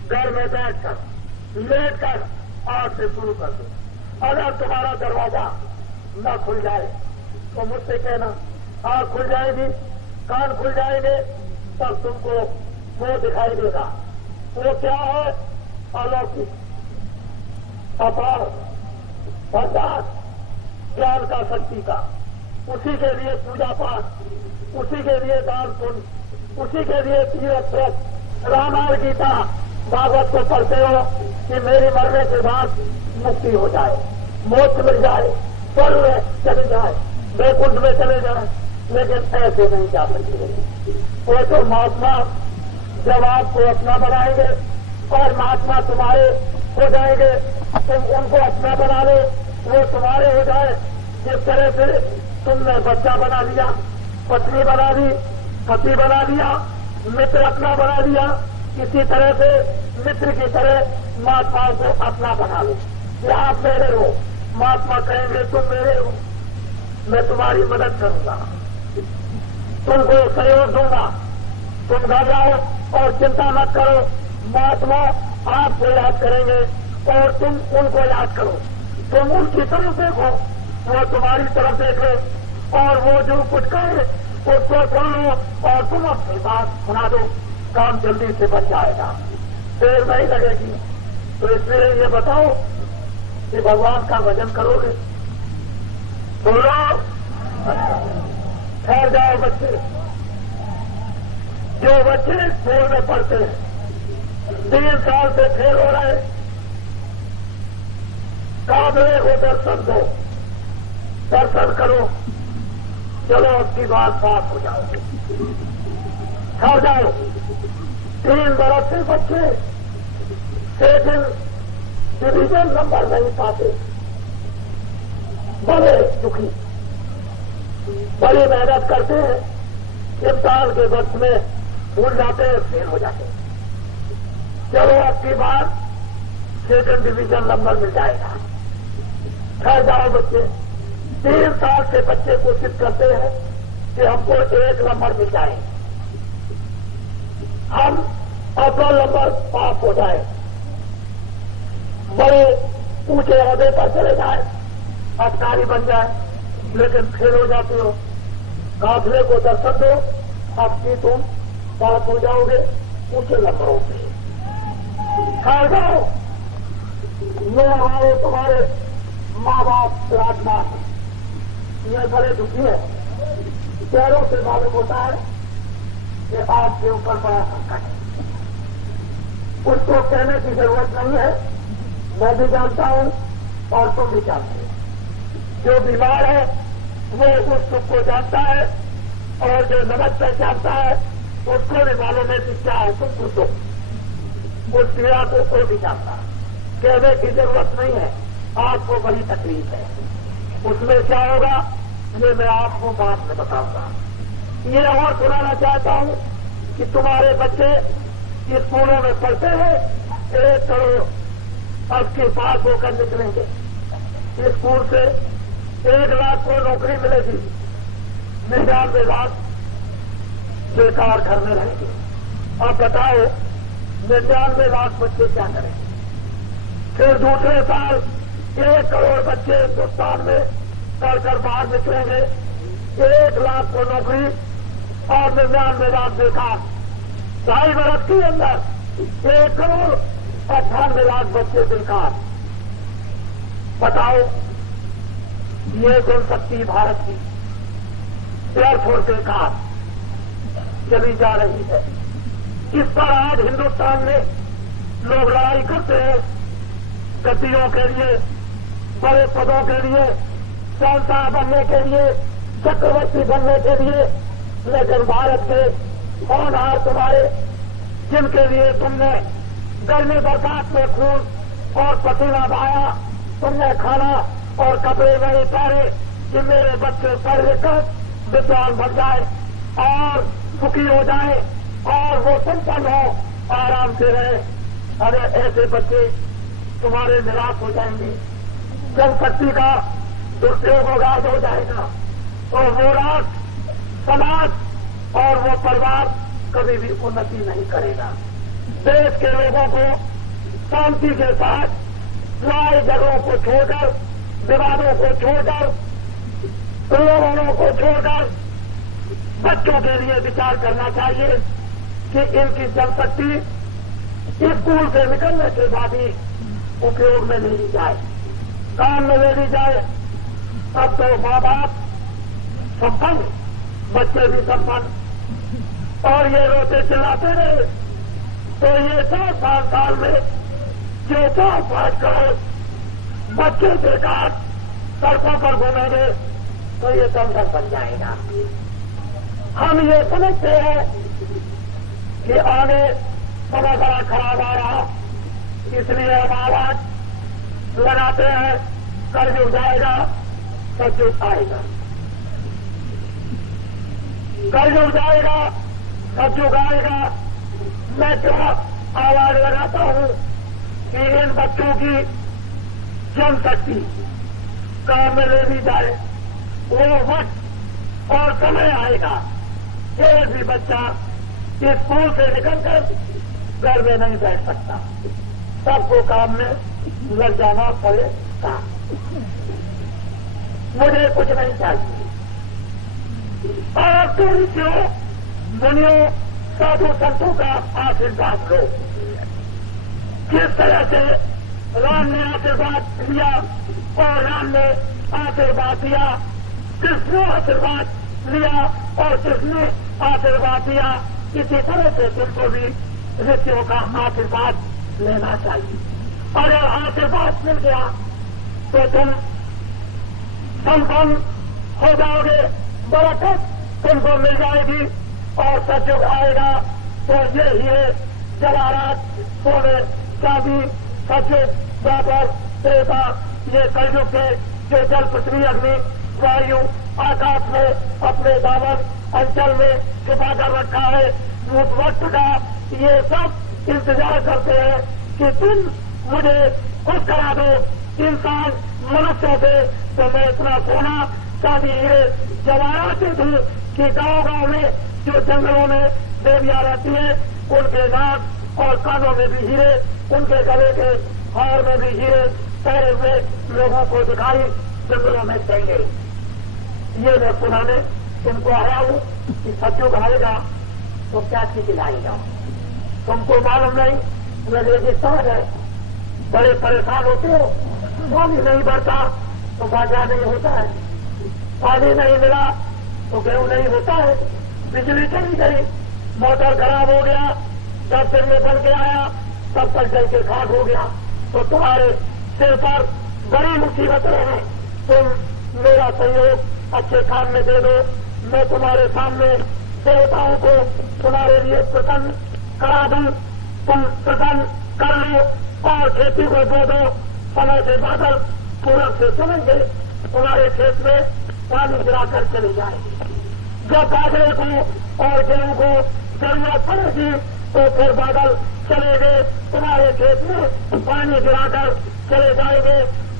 घर में बैठकर लेट कर आज से शुरू कर दो। अगर तुम्हारा दरवाजा न खुल जाए तो मुझसे कहना, आंख खुल जाएगी, कान खुल जाएंगे, तब तुमको वो दिखाई देगा। वो क्या है? अलौकिक, अपार, अर्थात ज्ञान का, शक्ति का। उसी के लिए पूजा पाठ, उसी के लिए दान पुण्य, उसी के लिए तीर्थ व्रत, रामायण गीता भागवत को पढ़ते हो कि मेरी मरने के बाद मुक्ति हो जाए, मोक्ष मिल जाए, स्वर्ग में चली जाए। वैकुंठ में चले जाए, लेकिन ऐसे नहीं जा सकेंगे। वो तो महात्मा जब आपको अपना बनाएंगे और महात्मा तुम्हारे हो जाएंगे, तुम उनको अपना बना लो, वो तुम्हारे हो जाए। जिस तरह से तुमने बच्चा बना लिया, पत्नी बना ली, पति बना लिया, मित्र अपना बना लिया, इसी तरह से मित्र की तरह महात्माओं को अपना बना लो कि आप मेरे हो। महात्मा कहेंगे तुम मेरे हो, मैं तुम्हारी मदद करूंगा, तुमको सहयोग दूंगा, तुम घबराओ और चिंता मत करो। महात्मा आपको याद करेंगे और तुम उनको याद करो। तुम उनकी तरफ देखो, वो तुम्हारी तरफ देखे, और वो जो कुछ कहे उसको सुन लो और तुम अपनी बात सुना दो। काम जल्दी से बन जाएगा, देर नहीं लगेगी। तो इसलिए ये बताओ कि भगवान का भजन करोगे? बोलो, ठहर जाओ बच्चे। जो बच्चे स्कूल में पढ़ते हैं, 3 साल से फेल हो रहे, काबले को दर्शन दो, दर्शन करो, चलो आपकी बात पास हो जाओगे। ठहर जाओ। 3 बरस से बच्चे सेकंड डिवीजन नंबर नहीं पाते, बड़े दुखी, बड़ी मेहनत करते हैं, इम्तिहान के वक्त में भूल जाते हैं, फेल हो जाते हैं। चलो आपकी बात सेकंड डिवीजन नंबर मिल जाएगा। ठहर जाओ बच्चे। 3 साल से बच्चे कोशिश करते हैं कि हमको 1 नंबर मिल जाए, हम अपना नंबर पास हो जाए, बड़े ऊंचे ओहदे पर चले जाए, अधिकारी बन जाए, लेकिन फेल हो जाते हो। काफिले को दर्शन दो, अब की तुम पास हो जाओगे ऊंचे नंबरों पे। ठहर जाओ। ये हमारे तुम्हारे माँ बाप विराजमान, ये बड़े दुखी है, चेहरों से मालूम होता है कि आपके ऊपर बड़ा संकट है। उसको कहने की जरूरत नहीं है, मैं भी जानता हूं और तुम भी जानते हो। जो बीमार है वो उस सुख को जानता है, और जो नमक पहचानता है उसको भी मालूम है कि क्या है तुम पूछो। उस पीड़ा को कोई भी जानता, कहने की जरूरत नहीं है। आपको बड़ी तकलीफ है, उसमें क्या होगा ये मैं आपको बाद में बताऊंगा। ये और सुनाना चाहता हूं कि तुम्हारे बच्चे स्कूलों में पढ़ते हैं, 1 करोड़ अब के पास होकर निकलेंगे स्कूल से, 1 लाख को नौकरी मिलेगी, 99 लाख बेकार घर में रहेंगे। अब बताओ 99 लाख बच्चे क्या करेंगे? फिर दूसरे साल 1 करोड़ बच्चे हिंदुस्तान में पढ़कर बाहर निकलेंगे, 1 लाख को नौकरी और 99 लाख बेकार। 2.5 वर्ष के अंदर 1 करोड़ 98 लाख बच्चे बेकार। बताओ ये जनशक्ति भारत की छोड़ बेकार चली जा रही है। इस पर आज हिंदुस्तान में लोग लड़ाई करते हैं, गद्दियों के लिए, बड़े पदों के लिए, शहंशाह बनने के लिए, चक्रवर्ती बनने के लिए, लेकिन भारत के होनहार तुम्हारे, जिनके लिए तुमने गर्मी बरसात में खून और पसीना बहाया, तुमने खाना और कपड़े नहीं पहने कि मेरे बच्चे पढ़ लिखकर विद्वान बन जाए और सुखी हो जाए और वो संपन्न हो, आराम से रहे। अरे ऐसे बच्चे तुम्हारे निराश हो जाएंगे, जनशक्ति का दुरुपयोग हो जाएगा, और वो राष्ट्र, समाज और वो परिवार कभी भी उन्नति नहीं करेगा। देश के लोगों को शांति के साथ लड़ाई झगड़ों को छोड़कर, विवादों को छोड़कर, प्रलोभनों को छोड़कर बच्चों के लिए विचार करना चाहिए कि इनकी जनशक्ति स्कूल से निकलने के बाद ही उपयोग में ले ली जाए, काम में ले ली जाए। अब तो माँ बाप संपन्न, बच्चे भी संपन्न, और ये रोते चिल्लाते रहे तो ये 4-5 साल में जो 4-5 करोड़ बच्चे बेकार सड़कों पर घूमेंगे, तो ये संकट बन जाएगा। हम ये समझते हैं कि आगे समय बड़ा खराब आ रहा, इसलिए हम आवाज लगाते हैं कर्ज जाएगा, सचयुग आएगा, कर्ज जाएगा, सचयुग आएगा। मैं क्यों आवाज लगाता हूं कि इन बच्चों की जनशक्ति काम में ले ली जाए। वो वक्त और समय आएगा, एक भी बच्चा स्कूल से निकलकर घर में नहीं बैठ सकता, सबको काम में लग जाना पड़ेगा। मुझे कुछ नहीं चाहिए। और तुम क्यों मुनियों साधु संतों का आशीर्वाद लो। किस तरह से राम ने आशीर्वाद दिया और राम ने आशीर्वाद दिया, किसने आशीर्वाद लिया और किसने आशीर्वाद दिया, इसी तरह से तुमको भी ऋषियों का आशीर्वाद लेना चाहिए। अगर आशीर्वाद मिल गया तो तुम संपन्न हो जाओगे, बरकत तुमको मिल जाएगी और सचयुग आएगा तो ये हीरे जवाहरात, सोने, चांदी, सचयुग, द्वापर, त्रेता, ये कलयुग के जो जल, पृथ्वी, अग्नि, वायु, आकाश में अपने दामन अंचल में छुपा कर रखा है, उस वक्त का ये सब इंतजार करते हैं कि तुम मुझे खुश करा दो इंसान मनुष्यों से। तो मैं इतना सोना, चांदी, हीरे जवाहरात दूं कि गांव में जो जंगलों में देवियां रहती है उनके नाक और कानों में भी हीरे, उनके गले के हार में भी हीरे तैरे हुए लोगों को दिखाई जंगलों में देंगे। ये मैं सुनाने तुमको आया हूं कि सचयुग आएगा तो क्या चीज लाएगा। तुमको मालूम नहीं, ये रेगिस्तान है, बड़े परेशान होते हो, पानी नहीं भरता तो बाजार नहीं होता है, पानी नहीं मिला तो गेहूं नहीं होता है, बिजली चली गई, मोटर खराब हो गया, 10 दिन में बन के आया, तब तक जल के खाक हो गया। तो तुम्हारे सिर पर बड़ी मुसीबतें हैं, तुम मेरा सहयोग अच्छे काम में दे दो, मैं तुम्हारे सामने देवताओं को तुम्हारे लिए प्रसन्न करा दूं, तुम प्रसन्न कर लो और खेती को दे दो। समय से बादल पूरब से चलेंगे, तुम्हारे खेत में पानी गिराकर चले जाएंगे। जब बाजरे को और गेहूं को जरूरत पड़ेगी तो फिर बादल चले गए, तुम्हारे खेत में पानी गिराकर चले जाएंगे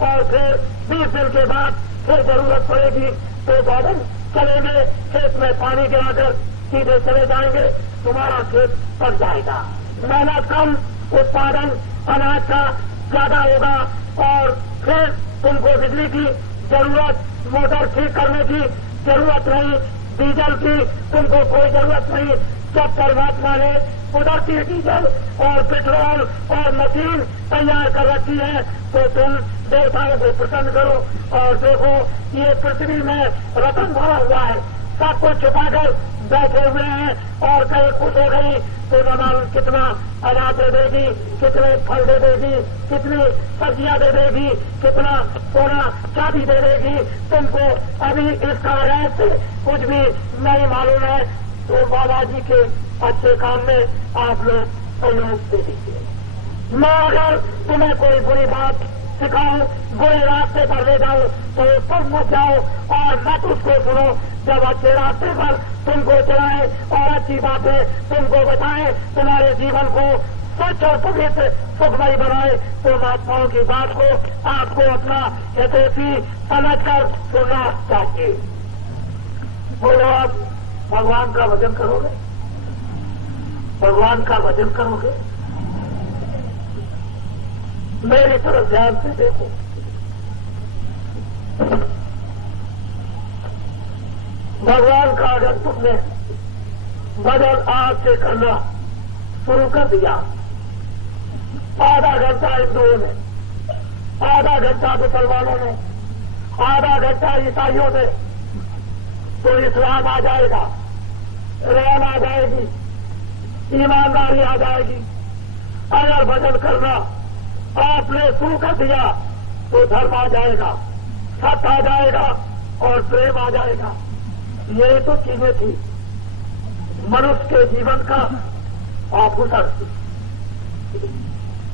और फिर 20 दिन के बाद फिर जरूरत पड़ेगी तो बादल चलेंगे, खेत में पानी गिराकर सीधे चले जाएंगे, तुम्हारा खेत पक जाएगा। मेहनत कम, उत्पादन अनाज का ज्यादा होगा और फिर तुमको बिजली की जरूरत, मोटर ठीक करने की जरूरत नहीं, डीजल की तुमको कोई जरूरत नहीं। जब परमात्मा ने कुदरती डीजल और पेट्रोल और मशीन तैयार कर रखी है तो तुम देवताओं को प्रसन्न करो और देखो ये पृथ्वी में रतन भरा हुआ है, सब कुछ छुपाकर बैठे हुए हैं और कहीं खुश हो गई तो न मालूम कितना अनाज दे देगी, कितने फल दे देगी, कितनी सब्जियां दे देगी, कितना सोना चांदी दे देगी। तुमको अभी इसका रहस्य कुछ भी नहीं मालूम है तो बाबा जी के अच्छे काम में आप लोग सहयोग दे दीजिए। मैं अगर तुम्हें कोई बुरी बात सिखाऊं, बुरे रास्ते पर ले जाऊं तो तुम मत जाओ और मत उसको सुनो। जब अच्छे रास्ते पर तुमको चलाए और अच्छी बातें तुमको बताए, तुम्हारे जीवन को स्वच्छ और पवित्र सुखमय बनाए तो महात्माओं की बात को आपको अपना हितैषी समझकर सुनना चाहिए। बोलो, आप भगवान का भजन करोगे, भगवान का भजन करोगे, मेरी तरफ ध्यान से देखो। भगवान का अगर तुमने भजन आज से करना शुरू कर दिया, आधा घंटा हिंदुओं ने, आधा घंटा मुसलमानों ने, आधा घंटा ईसाइयों ने, तो इस्लाम आ जाएगा, रहम आ जाएगी, ईमानदारी आ जाएगी। अगर भजन करना आपने शुरू कर दिया तो धर्म आ जाएगा, सत्य आ जाएगा, और प्रेम आ जाएगा। ये तो चीजें थी मनुष्य के जीवन का आभूषण,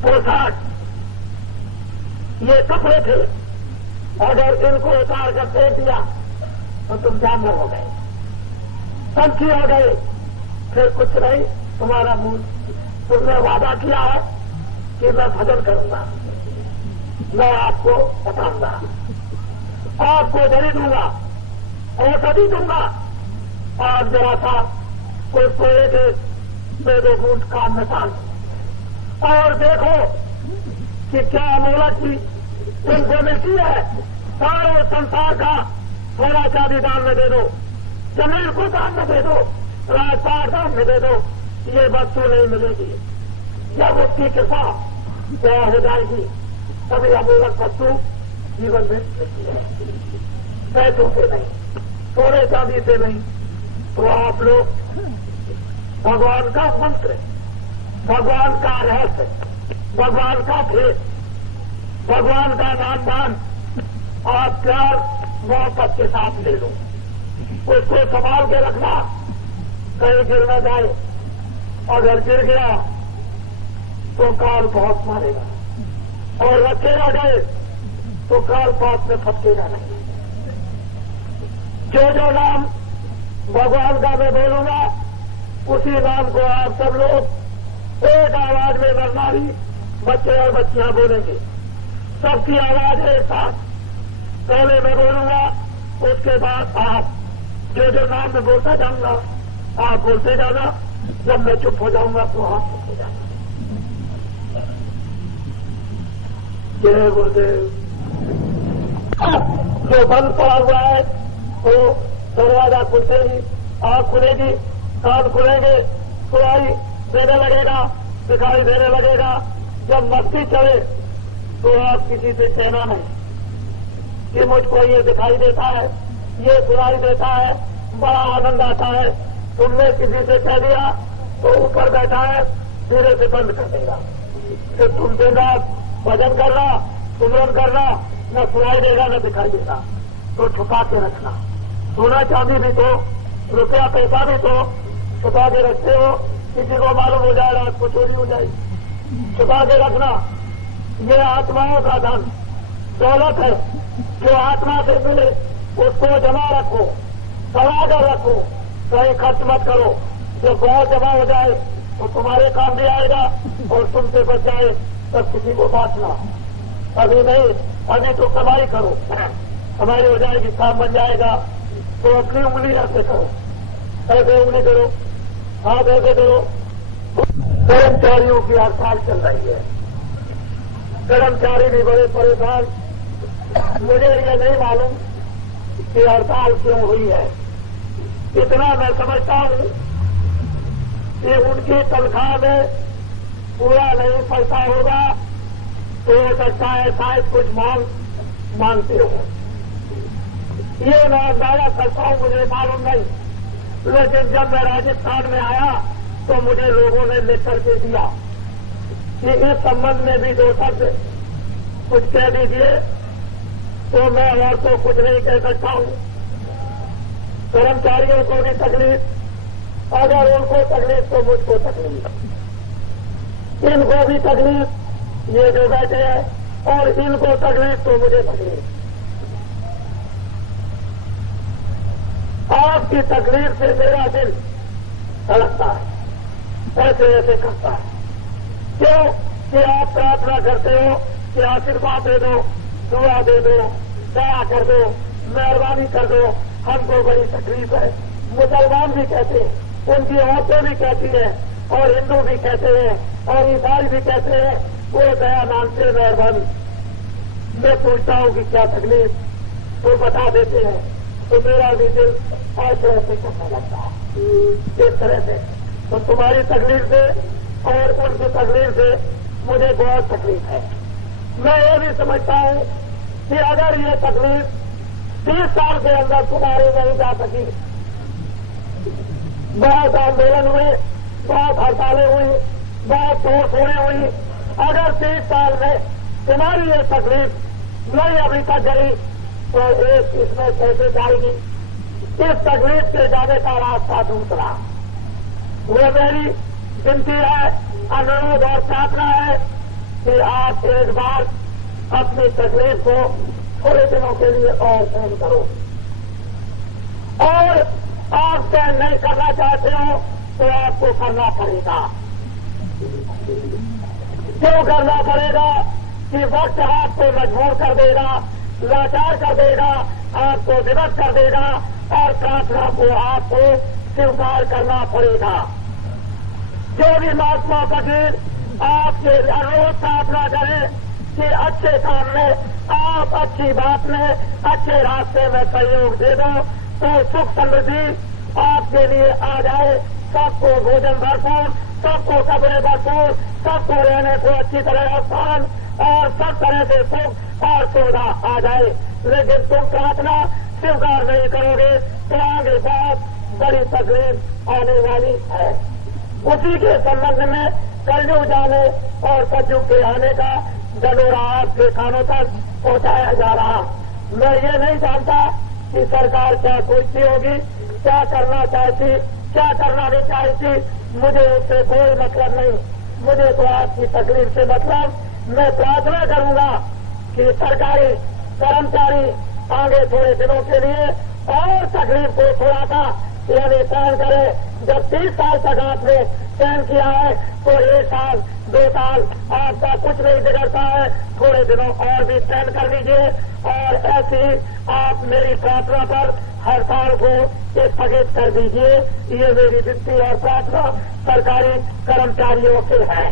पोशाक, ये कपड़े थे। अगर इनको उतार कर फेंक दिया तो तुम जानवर हो गए, पंछी हो गए, फिर कुछ नहीं। तुम्हारा मुंह, तुमने वादा किया है कि मैं भजन करूंगा, मैं आपको बताऊंगा, आपको जड़ी दूंगा, औषधि दूंगा, और जरा सा उसको एक दे दो बूंद काम में डाल, और देखो कि क्या अमूलक की तुमको मिलती है। सारे संसार का सोना चांदी दान में दे दो, जमीन को दान में दे दो, राजपाट दान में दे दो, ये वस्तु नहीं मिलेगी। जब उसकी कृपा तैयार हो जाएगी तभी अमूलक वस्तु जीवन में मिलती है, पैसों से नहीं, सोने चांदी से नहीं। तो आप लोग भगवान का मंत्र, भगवान का रहस्य, भगवान का भेद, भगवान का नाम दान आप प्यार मोहब्बत के साथ ले लो, उसको संभाल के रखना, कहीं गिर न जाए। अगर गिर गया तो काल बहुत मारेगा, और रखे रह गए तो काल पात में फटकेगा नहीं। जो नाम भगवान का मैं बोलूंगा उसी नाम को आप सब लोग एक आवाज में नरनारी बच्चे और बच्चियां बोलेंगे, सबकी आवाज एक साथ। पहले मैं बोलूंगा, उसके बाद आप जो नाम मैं बोलता जाऊंगा आप बोलते जाना। जब मैं चुप हो जाऊंगा तो आप चुप हो जाना। जय गुरुदेव। जो बंद पड़ा हुआ है तो दरवाजा खुलते ही आंख खुलेगी, कान खुलेंगे, सुनाई देने लगेगा, दिखाई देने लगेगा। जब मस्ती चले तो आप किसी से कहना नहीं कि मुझको ये दिखाई देता है, ये सुनाई देता है, बड़ा आनंद आता है। तुमने किसी से कह दिया तो ऊपर बैठा है, धीरे से बंद कर देगा। फिर तुम देगा भजन करना, सुमरन करना, न सुनाई देगा न दिखाई देगा। तो छुपा के रखना। सोना चांदी भी तो, रुपया पैसा भी तो छुपा के रखते हो, किसी को मालूम हो जाएगा आपको चोरी हो जाएगी। छुपा के रखना। ये आत्माओं का धन दौलत है, जो आत्मा से मिले उसको जमा रखो, सड़ा कर रखो, कहीं खर्च मत करो। जब बहुत जमा हो जाए तो तुम्हारे काम भी आएगा और तुमसे बच जाए तब किसी को बांटना। अभी नहीं, अभी तो कमाई करो, कमाई हो जाएगी, काम बन जाएगा। तो अपनी उंगली ऐसे करो, ऐसे उंगली करो, हाथ ऐसे करो। कर्मचारियों की हड़ताल चल रही है, कर्मचारी भी बड़े परेशान। मुझे ये नहीं मालूम कि हड़ताल क्यों हुई है। इतना मैं समझता हूं कि उनकी तनख्वाह में पूरा नहीं पैसा होगा, तो हो सकता है शायद कुछ मांगते हो। ये मैं अंदाजा करता हूं, मुझे मालूम नहीं। लेकिन जब मैं राजस्थान में आया तो मुझे लोगों ने लिख करके दिया कि इस संबंध में भी 2 शब्द कुछ कह दीजिए। तो मैं और तो कुछ नहीं कह सकता हूं। कर्मचारियों को भी तकलीफ, अगर उनको तकलीफ तो मुझको तकलीफ, इनको भी तकलीफ, ये जो बैठे हैं, और इनको तकलीफ तो मुझे तकलीफ। आपकी तकलीफ से मेरा दिल धड़कता है, ऐसे ऐसे करता है। क्यों कि आप प्रार्थना करते हो कि आशीर्वाद दे दो, दुआ दे दो, दया कर दो, मेहरबानी कर दो, हमको बड़ी तकलीफ है। मुसलमान भी कहते हैं, उनकी औरतें भी कहती हैं, और हिंदू भी कहते हैं, और ईसाई भी कहते हैं, वो दया मानते मेहरबानी। मैं पूछता हूं कि क्या तकलीफ, तो बता देते हैं। तो मेरा भी दिल ऐसे ऐसे करने लगता है, इस तरह से। तो तुम्हारी तकलीफ से और उनकी तकलीफ से मुझे बहुत तकलीफ है। मैं ये भी समझता हूं कि अगर ये तकलीफ 30 साल के अंदर तुम्हारी नहीं जा सकी, बहुत आंदोलन हुए, बहुत हड़तालें हुई, बहुत तोड़ फोड़े हुई, अगर 30 साल में तुम्हारी ये तकलीफ नहीं अभी तक गई, तो एक इसमें कैसे जाएगी? इस तकलीफ के जाने का रास्ता दूसरा। वो मेरी विनती है, अनुरोध और प्रार्थना है कि आप एक बार अपनी तकलीफ को थोड़े दिनों के लिए और सहन करो, और आप सहन नहीं करना चाहते हो तो आपको करना पड़ेगा। क्यों करना पड़ेगा? कि वक्त आपको मजबूर कर देगा, लाचार कर देगा, आपको विवश कर देगा, और प्रार्थना को आपको स्वीकार करना पड़ेगा। जो भी महात्मा फकीर आपके अनुरोध प्रार्थना करें कि अच्छे काम में, आप अच्छी बात में, अच्छे रास्ते में सहयोग दे दो, तो सुख समृद्धि आपके लिए आ जाए। सबको भोजन भरपूर, सबको कपड़े भरपूर, सबको रहने को अच्छी तरह स्थान, और सब तरह से सुख और सुविधा आ जाए। लेकिन तुम प्रार्थना स्वीकार नहीं करोगे तो आगे बहुत बड़ी तकलीफ आने वाली है। उसी के संबंध में कलयुग जाने और कलयुग के आने का डडोरा आपके कानों तक पहुंचाया जा रहा। मैं ये नहीं जानता कि सरकार क्या सोचती होगी, क्या करना चाहती, क्या करना नहीं चाहती, मुझे उससे कोई मतलब नहीं। मुझे तो आपकी तकलीफ से मतलब, मैं प्रार्थना करूंगा कि सरकारी कर्मचारी आगे थोड़े दिनों के लिए और तकलीफ को थोड़ा सा यानी सहन करें। जब 30 साल तक आपने सहन किया है तो 1 साल 2 साल आपका कुछ नहीं बिगड़ता है, थोड़े दिनों और भी सहन कर लीजिए। और ऐसी आप मेरी प्रार्थना पर हड़ताल को स्थगित कर दीजिए। ये मेरी विनती और प्रार्थना सरकारी कर्मचारियों से है।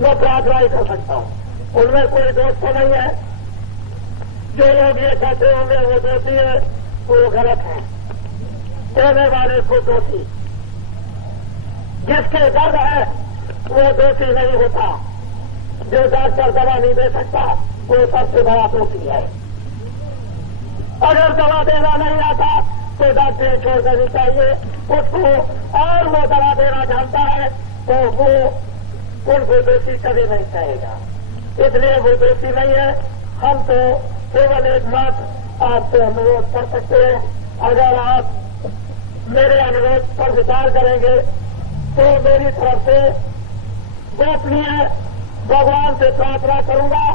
मैं प्रार्थना ही कर सकता हूँ, उनमें कोई दोष तो नहीं है। जो लोग ये कहते होंगे वो दोषी है, वो गलत है। कहने वाले को दोषी, जिसके दर्द है वो दोषी नहीं होता। जो डॉक्टर दवा नहीं दे सकता वो सबसे बड़ा दोषी है। अगर दवा देना नहीं आता तो डॉक्टरी छोड़ देनी चाहिए उसको, और वो दवा देना जानता है तो वो उनको दोषी कभी नहीं कहेगा। इसलिए वो दोषी नहीं है। हम तो केवल एक मात्र आपसे अनुरोध कर सकते हैं, अगर आप मेरे अनुरोध पर विचार करेंगे तो मेरी तरफ से गोपनीय भगवान से प्रार्थना करूंगा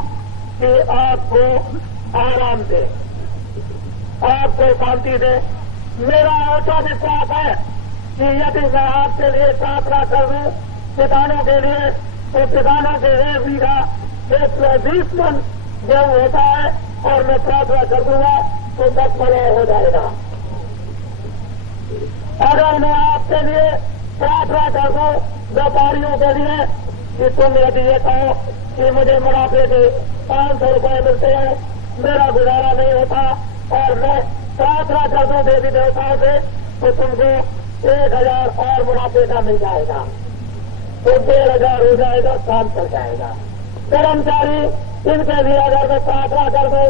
कि आपको आराम दे, आपको शांति दे। मेरा ऐसा विश्वास है कि यदि मैं आपके लिए प्रार्थना कर दूं किसानों के लिए, तो किसानों के 1 बीघा 120 मन गेहूं होता है, और मैं प्रार्थना कर दूंगा तो 10 मन हो जाएगा। अगर मैं आपके लिए प्रार्थना कर दूं व्यापारियों के लिए कि तुम यदि ये कहो कि मुझे मुनाफे के 500 रुपये मिलते हैं, मेरा गुजारा नहीं होता, और मैं प्रार्थना कर दूं देवी देवताओं से तो तुमको 1000 और मुनाफे का मिल जाएगा, तो 1500 हो जाएगा, काम चल जाएगा। कर्मचारी इनके लिए अगर मैं प्रार्थना कर दूं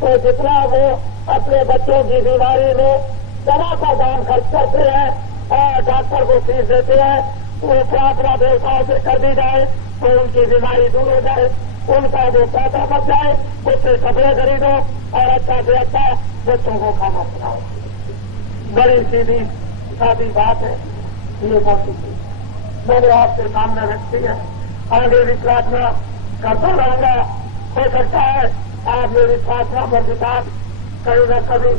तो जितना वो अपने बच्चों की बीमारी में दवा का दाम खर्च करते हैं और डॉक्टर को फीस देते हैं, वो प्रार्थना देवताओं से कर दी जाए तो उनकी बीमारी दूर हो जाए, उनका वो पैसा बच जाए, उससे कपड़े खरीदो और अच्छा से अच्छा बच्चों को खाना खिलाओ। बड़ी सीधी सादी बात है, ये बहुत सी मैंने आपके सामने रखती है। आगे भी प्रार्थना करता रहूंगा। हो सकता है आप मेरी प्रार्थना पर विचार कभी न कभी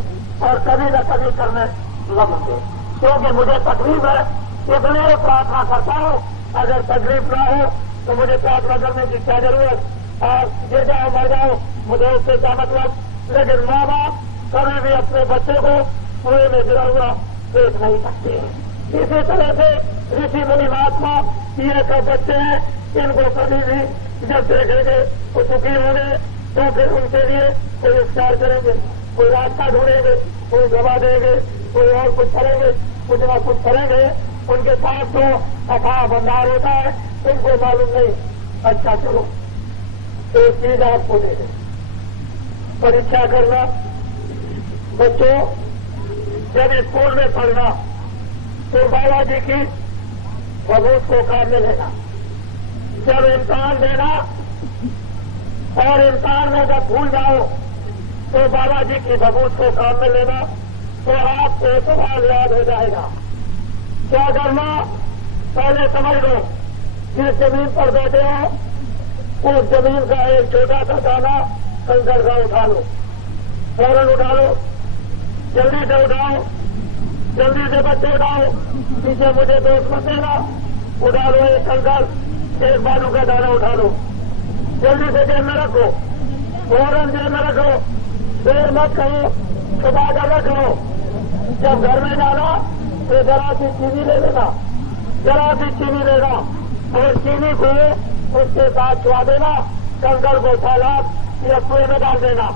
और कभी न कभी करने लगेंगे, क्योंकि मुझे तकलीफ है इसलिए प्रार्थना करता हूँ। अगर तकलीफ ना हो तो मुझे प्रार्थना करने की क्या जरूरत, और गिर जाओ मर जाओ मुझे उससे क्या मतलब। लेकिन माँ बाप कभी भी अपने बच्चे को कुएं में गिरा हुआ देख नहीं सकते। इसी तरह से ऋषि मुनि महात्मा ये सब बच्चे हैं, इनको कभी भी जब देखेंगे तो दुखी होंगे तो फिर उनके लिए कोई उपचार करेंगे, कोई रास्ता ढूंढेंगे, कोई दवा देंगे, कोई और कुछ करेंगे, कुछ ना कुछ करेंगे। उनके पास तो अथाह भंडार होता है, उनको मालूम नहीं। अच्छा चलो एक चीज आपको दे दें, परीक्षा करना। बच्चों जब स्कूल में पढ़ना तो बाबा जी की सबूत को काम में लेना। जब इम्तहान देना और इम्तहान में जब भूल जाओ तो बाबा जी की बबूत को काम में लेना, तो आपको सवाल याद हो जाएगा। क्या करना, पहले समझ लो कि जमीन पर बैठे हो, उस जमीन का एक छोटा सा दाना कंकड़ का उठा लो, फौरन उठा लो, जल्दी से उठाओ, जल्दी से बच्चे उठाओ, पीछे मुझे दोस्त मत देना, उठा लो एक कंकड़, एक बालू का दाना उठा लो, जल्दी से जेब में रखो, फौरन जेब में रखो, देर मत करो, छुपा कर रख लो। जब घर में जाना तो जरा सी चीनी ले लेना, जरा सी चीनी लेना और चीनी को उसके साथ छुआ देना, कंकड़ को तालाब या कुएं में डाल देना।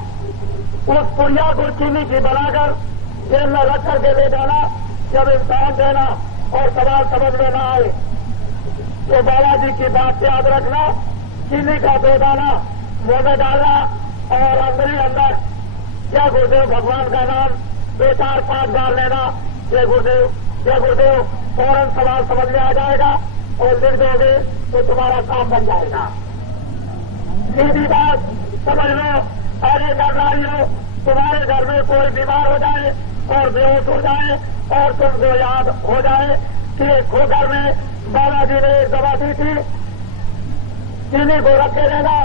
उस पुड़िया को चीनी की बनाकर जेल में रख करके ले जाना। जब इंसान देना और सवाल समझ में न आए तो बाबा जी की बात याद रखना, चीनी का 2 दाना मुंह में डालना और अंदर ही अंदर जय गुरुदेव भगवान का नाम 2-4-5 बार लेना, जय गुरुदेव जय गुरुदेव, फौरन सवाल समझ में आ जाएगा और लिख दोगे तो तुम्हारा काम बन जाएगा। सीधी बात समझ लो, अरे नारियों, तुम्हारे घर में कोई बीमार हो जाए और बेहोश हो जाए और तुमको याद हो जाए कि खोकर में बाबा जी ने एक दवा दी थी, चीनी को रखे रहना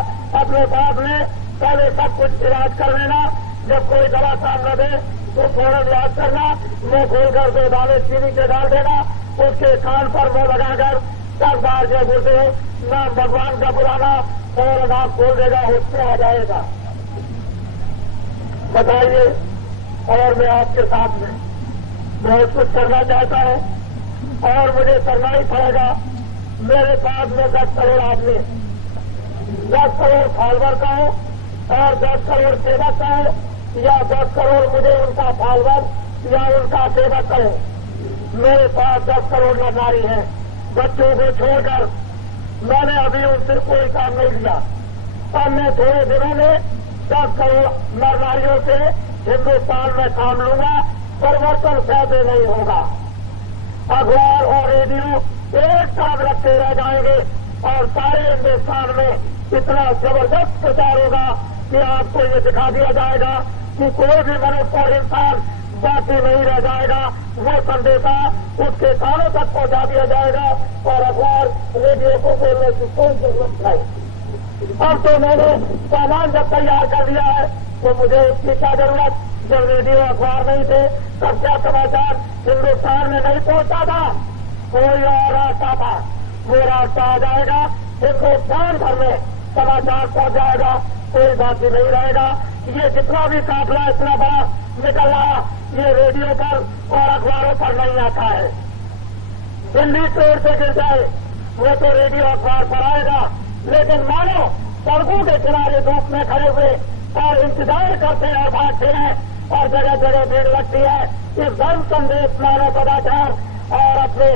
अपने पास में, पहले सब कुछ इलाज कर लेना, जब कोई दवा काम न दे तो फौरन याद करना, मुंह खोलकर 2 दाने चीनी के डाल देना, उसके कान पर मुंह लगाकर 10 बार जय गुरुदेव नाम भगवान का बुलाना, फौरन आंख खोल देगा, होश में आ जाएगा। बताइए, और मैं आपके साथ में बहुत कुछ करना चाहता हूं और मुझे करना ही पड़ेगा। मेरे पास में 10 करोड़ आदमी, 10 करोड़ फॉलोवर का हो और 10 करोड़ सेवक का हो, या 10 करोड़ मुझे उनका फॉलोवर या उनका सेवक कहे। मेरे पास 10 करोड़ नर नारी हैं। बच्चों को छोड़कर मैंने अभी उनसे कोई काम नहीं लिया, और मैं थोड़े दिनों में 10 करोड़ नर नारियों से हिन्दुस्तान में काम लूंगा, परिवर्तन कैसे नहीं होगा। अखबार और रेडियो एक तरफ रखते रह जाएंगे और सारे हिन्दुस्तान में इतना जबरदस्त प्रचार होगा कि आपको ये दिखा दिया जाएगा कि कोई भी मनुष्य और इंसान बाकी नहीं रह जाएगा। वो संदेशा उसके कानों तक पहुंचा दिया जाएगा और अखबार रेडियो को बोलने की कोई जरूरत नहीं। अब तो मैंने सामान जब तैयार कर दिया है तो मुझे उसकी क्या जरूरत। जब रेडियो अखबार नहीं थे तब क्या समाचार हिन्दुस्तान में नहीं पहुंचा था, कोई और रास्ता था, वो रास्ता आ जाएगा, हिन्दुस्तान भर में समाचार पहुंच जाएगा, कोई बाकी नहीं रहेगा। ये जितना भी काफिला इतना बड़ा निकल रहा, ये रेडियो पर और अखबारों पर नहीं आता है। दिल्ली पेड़ से गिर जाए वो तो रेडियो अखबार पर आएगा, लेकिन मानो सड़कों के किनारे धूप में खड़े हुए और इंतजार करते हैं और भागते हैं और जगह जगह भीड़ लगती है। इस धर्म संदेश मानव सदाचार और अपने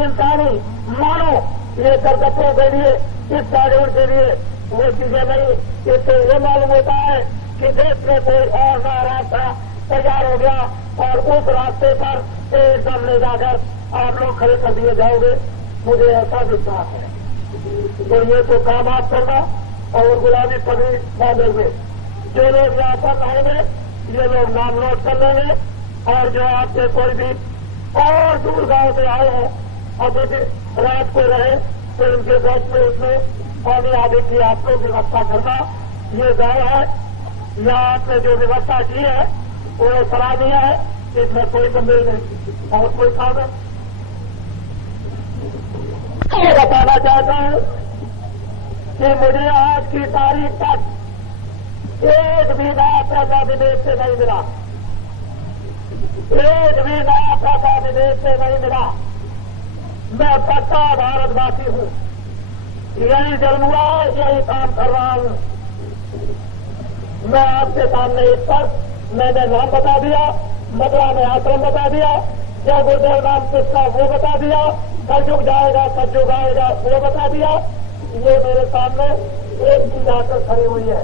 इंसानी मानो ये कर्तव्यों के लिए, इस जागरण के लिए वो चीजें नहीं। इससे ये मालूम होता है कि देश में कोई और नया रास्ता तैयार हो गया और उस रास्ते पर एकदम ले जाकर आप लोग खड़े कर दिए जाओगे, मुझे ऐसा विश्वास है। तो ये तो काम आप करना और गुलाबी पगड़ी बांधे हुए जो लोग यहाँ पर आएंगे ये लोग नाम नोट कर लेंगे, और जो आपके कोई भी और दूर गांव से आए हैं अभी भी रात को रहे तो उनके घर में उसमें पानी आदि की आप लोग व्यवस्था करना। ये गांव है, यहाँ आपने जो व्यवस्था की है वो सराहनीय है, इसमें कोई गंभीर नहीं। और कोई काम है ये बताना चाहता हूं कि मुझे आज की तारीख तक एक भी नया पैसा विदेश से नहीं मिला, एक भी नया पैसा विदेश से नहीं मिला। मैं पक्का भारतवासी हूं, यही जन्म हुआ, यही काम कर रहा हूं। मैं आपके सामने इस पर मैंने नाम बता दिया, मथुरा में आश्रम बता दिया, जय गुरुदेव नाम किसका वो बता दिया, कलयुग जाएगा सतयुग आएगा वो बता दिया। ये मेरे सामने एक चीज आकर खड़ी हुई है,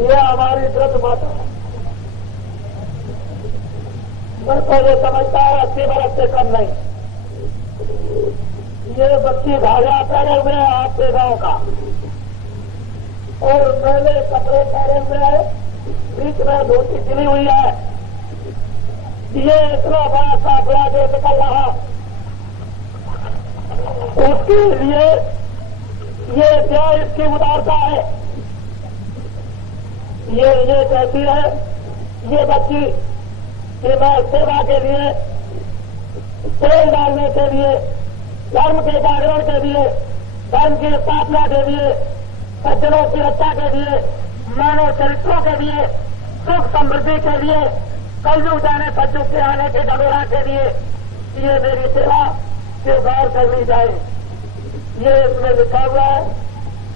ये हमारी व्रत माता है। मैं तो ये समझता है 80 बरस से कम नहीं। ये बच्ची धागा पहने हुए हैं आपके गांव का और पहले कपड़े पहने हुए हैं, बीच में धोती सिली हुई है। ये इतना बड़ा काफिला जो निकल रहा, उसके लिए ये क्या इसकी उदारता है। ये कहती है ये बच्ची कि मैं सेवा के लिए, तेल डालने के लिए, धर्म के जागरण के लिए, धर्म की स्थापना के लिए, सज्जनों की रक्षा के लिए, मानव चरित्रों के लिए, सुख समृद्धि के लिए, कलयुग जाने सज्जुग के आने के डगोरा के लिए ये मेरी सेवा से गौर करनी चाहिए। ये इसमें लिखा हुआ है।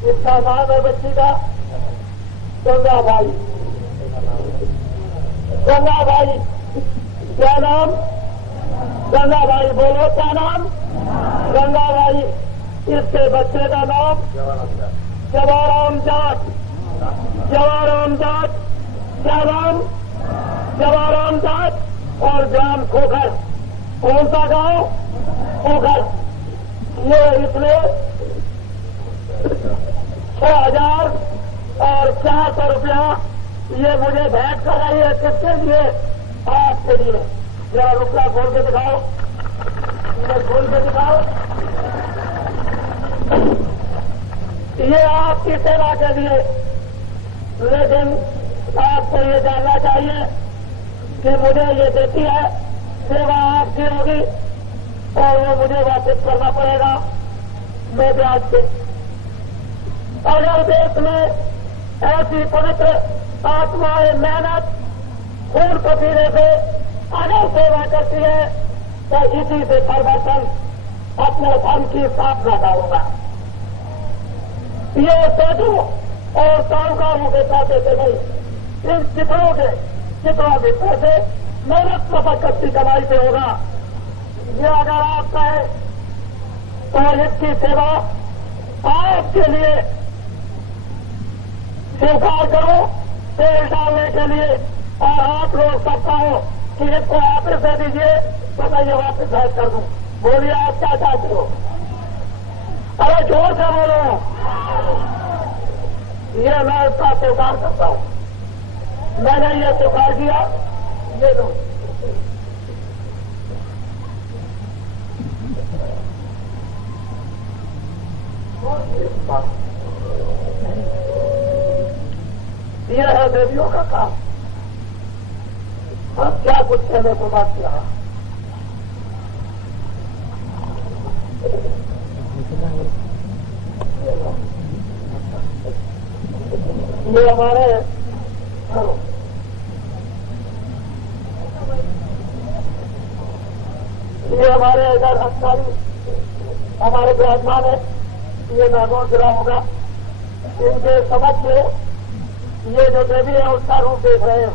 इसका नाम है बच्ची का गंगाबाई। गंगाबाई क्या नाम? गंगाबाई। बोलो क्या नाम? गंगाबाई। इसके बच्चे का नाम जवाराम जाट। जवाराम जाट। क्या नाम? जवाराम जाट और ग्राम खोखर। कौन सा गांव? खोखर। ये इसमें 6,000 और 400 रुपया ये मुझे भेंट कर रही है। किसके लिए? आपके लिए। जरा रुपया खोल के दिखाओ, ये खोल के दिखाओ। ये आपकी सेवा के लिए। लेकिन आपको ये जानना चाहिए कि मुझे ये देती है, सेवा आपकी होगी और वो मुझे वापस करना पड़ेगा मैं ब्याज पे। अगर देश में ऐसी पवित्र आत्माएं मेहनत खून पसीने से अगर सेवा करती है तो इसी से परिवर्तन अपने धर्म की स्थापना करूंगा। ये सेठों और साहूकारों के पैसे से नहीं, इन चित्रों के पैसे मेहनत मशक्कत की कमाई से होगा। ये अगर आप कहें तो इसकी सेवा आपके लिए स्वीकार करो तेल डालने के लिए, और आप लोग सब कहो कि इसको वापस दे दीजिए तो मैं ये वापस भेज कर दूं। बोलिए आप क्या चाहते हो? अरे जोर से बोलो। ये मैं इसका स्वीकार करता हूं। मैंने ये स्वीकार किया। ये लो। ये है देवियों का काम। अब क्या कुछ कहने को बाकी रहा? ये हमारे इधर अधिकारी हमारे विराजमान है। ये नागौर जिला होगा। इनके समझ में ये जो देवी है उसका रूप देख रहे हैं।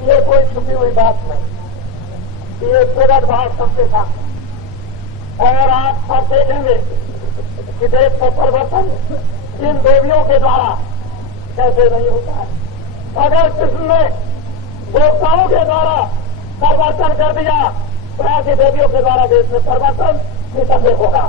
ये कोई छुपी हुई बात नहीं, ये प्रगट भाव सबके साथ। और आप सब देखेंगे कि देश में परिवर्तन इन देवियों के द्वारा कैसे नहीं होता है। अगर कृष्ण ने देवताओं के द्वारा परिवर्तन कर दिया तो ऐसी देवियों के द्वारा देश में परिवर्तन निसंदेह होगा।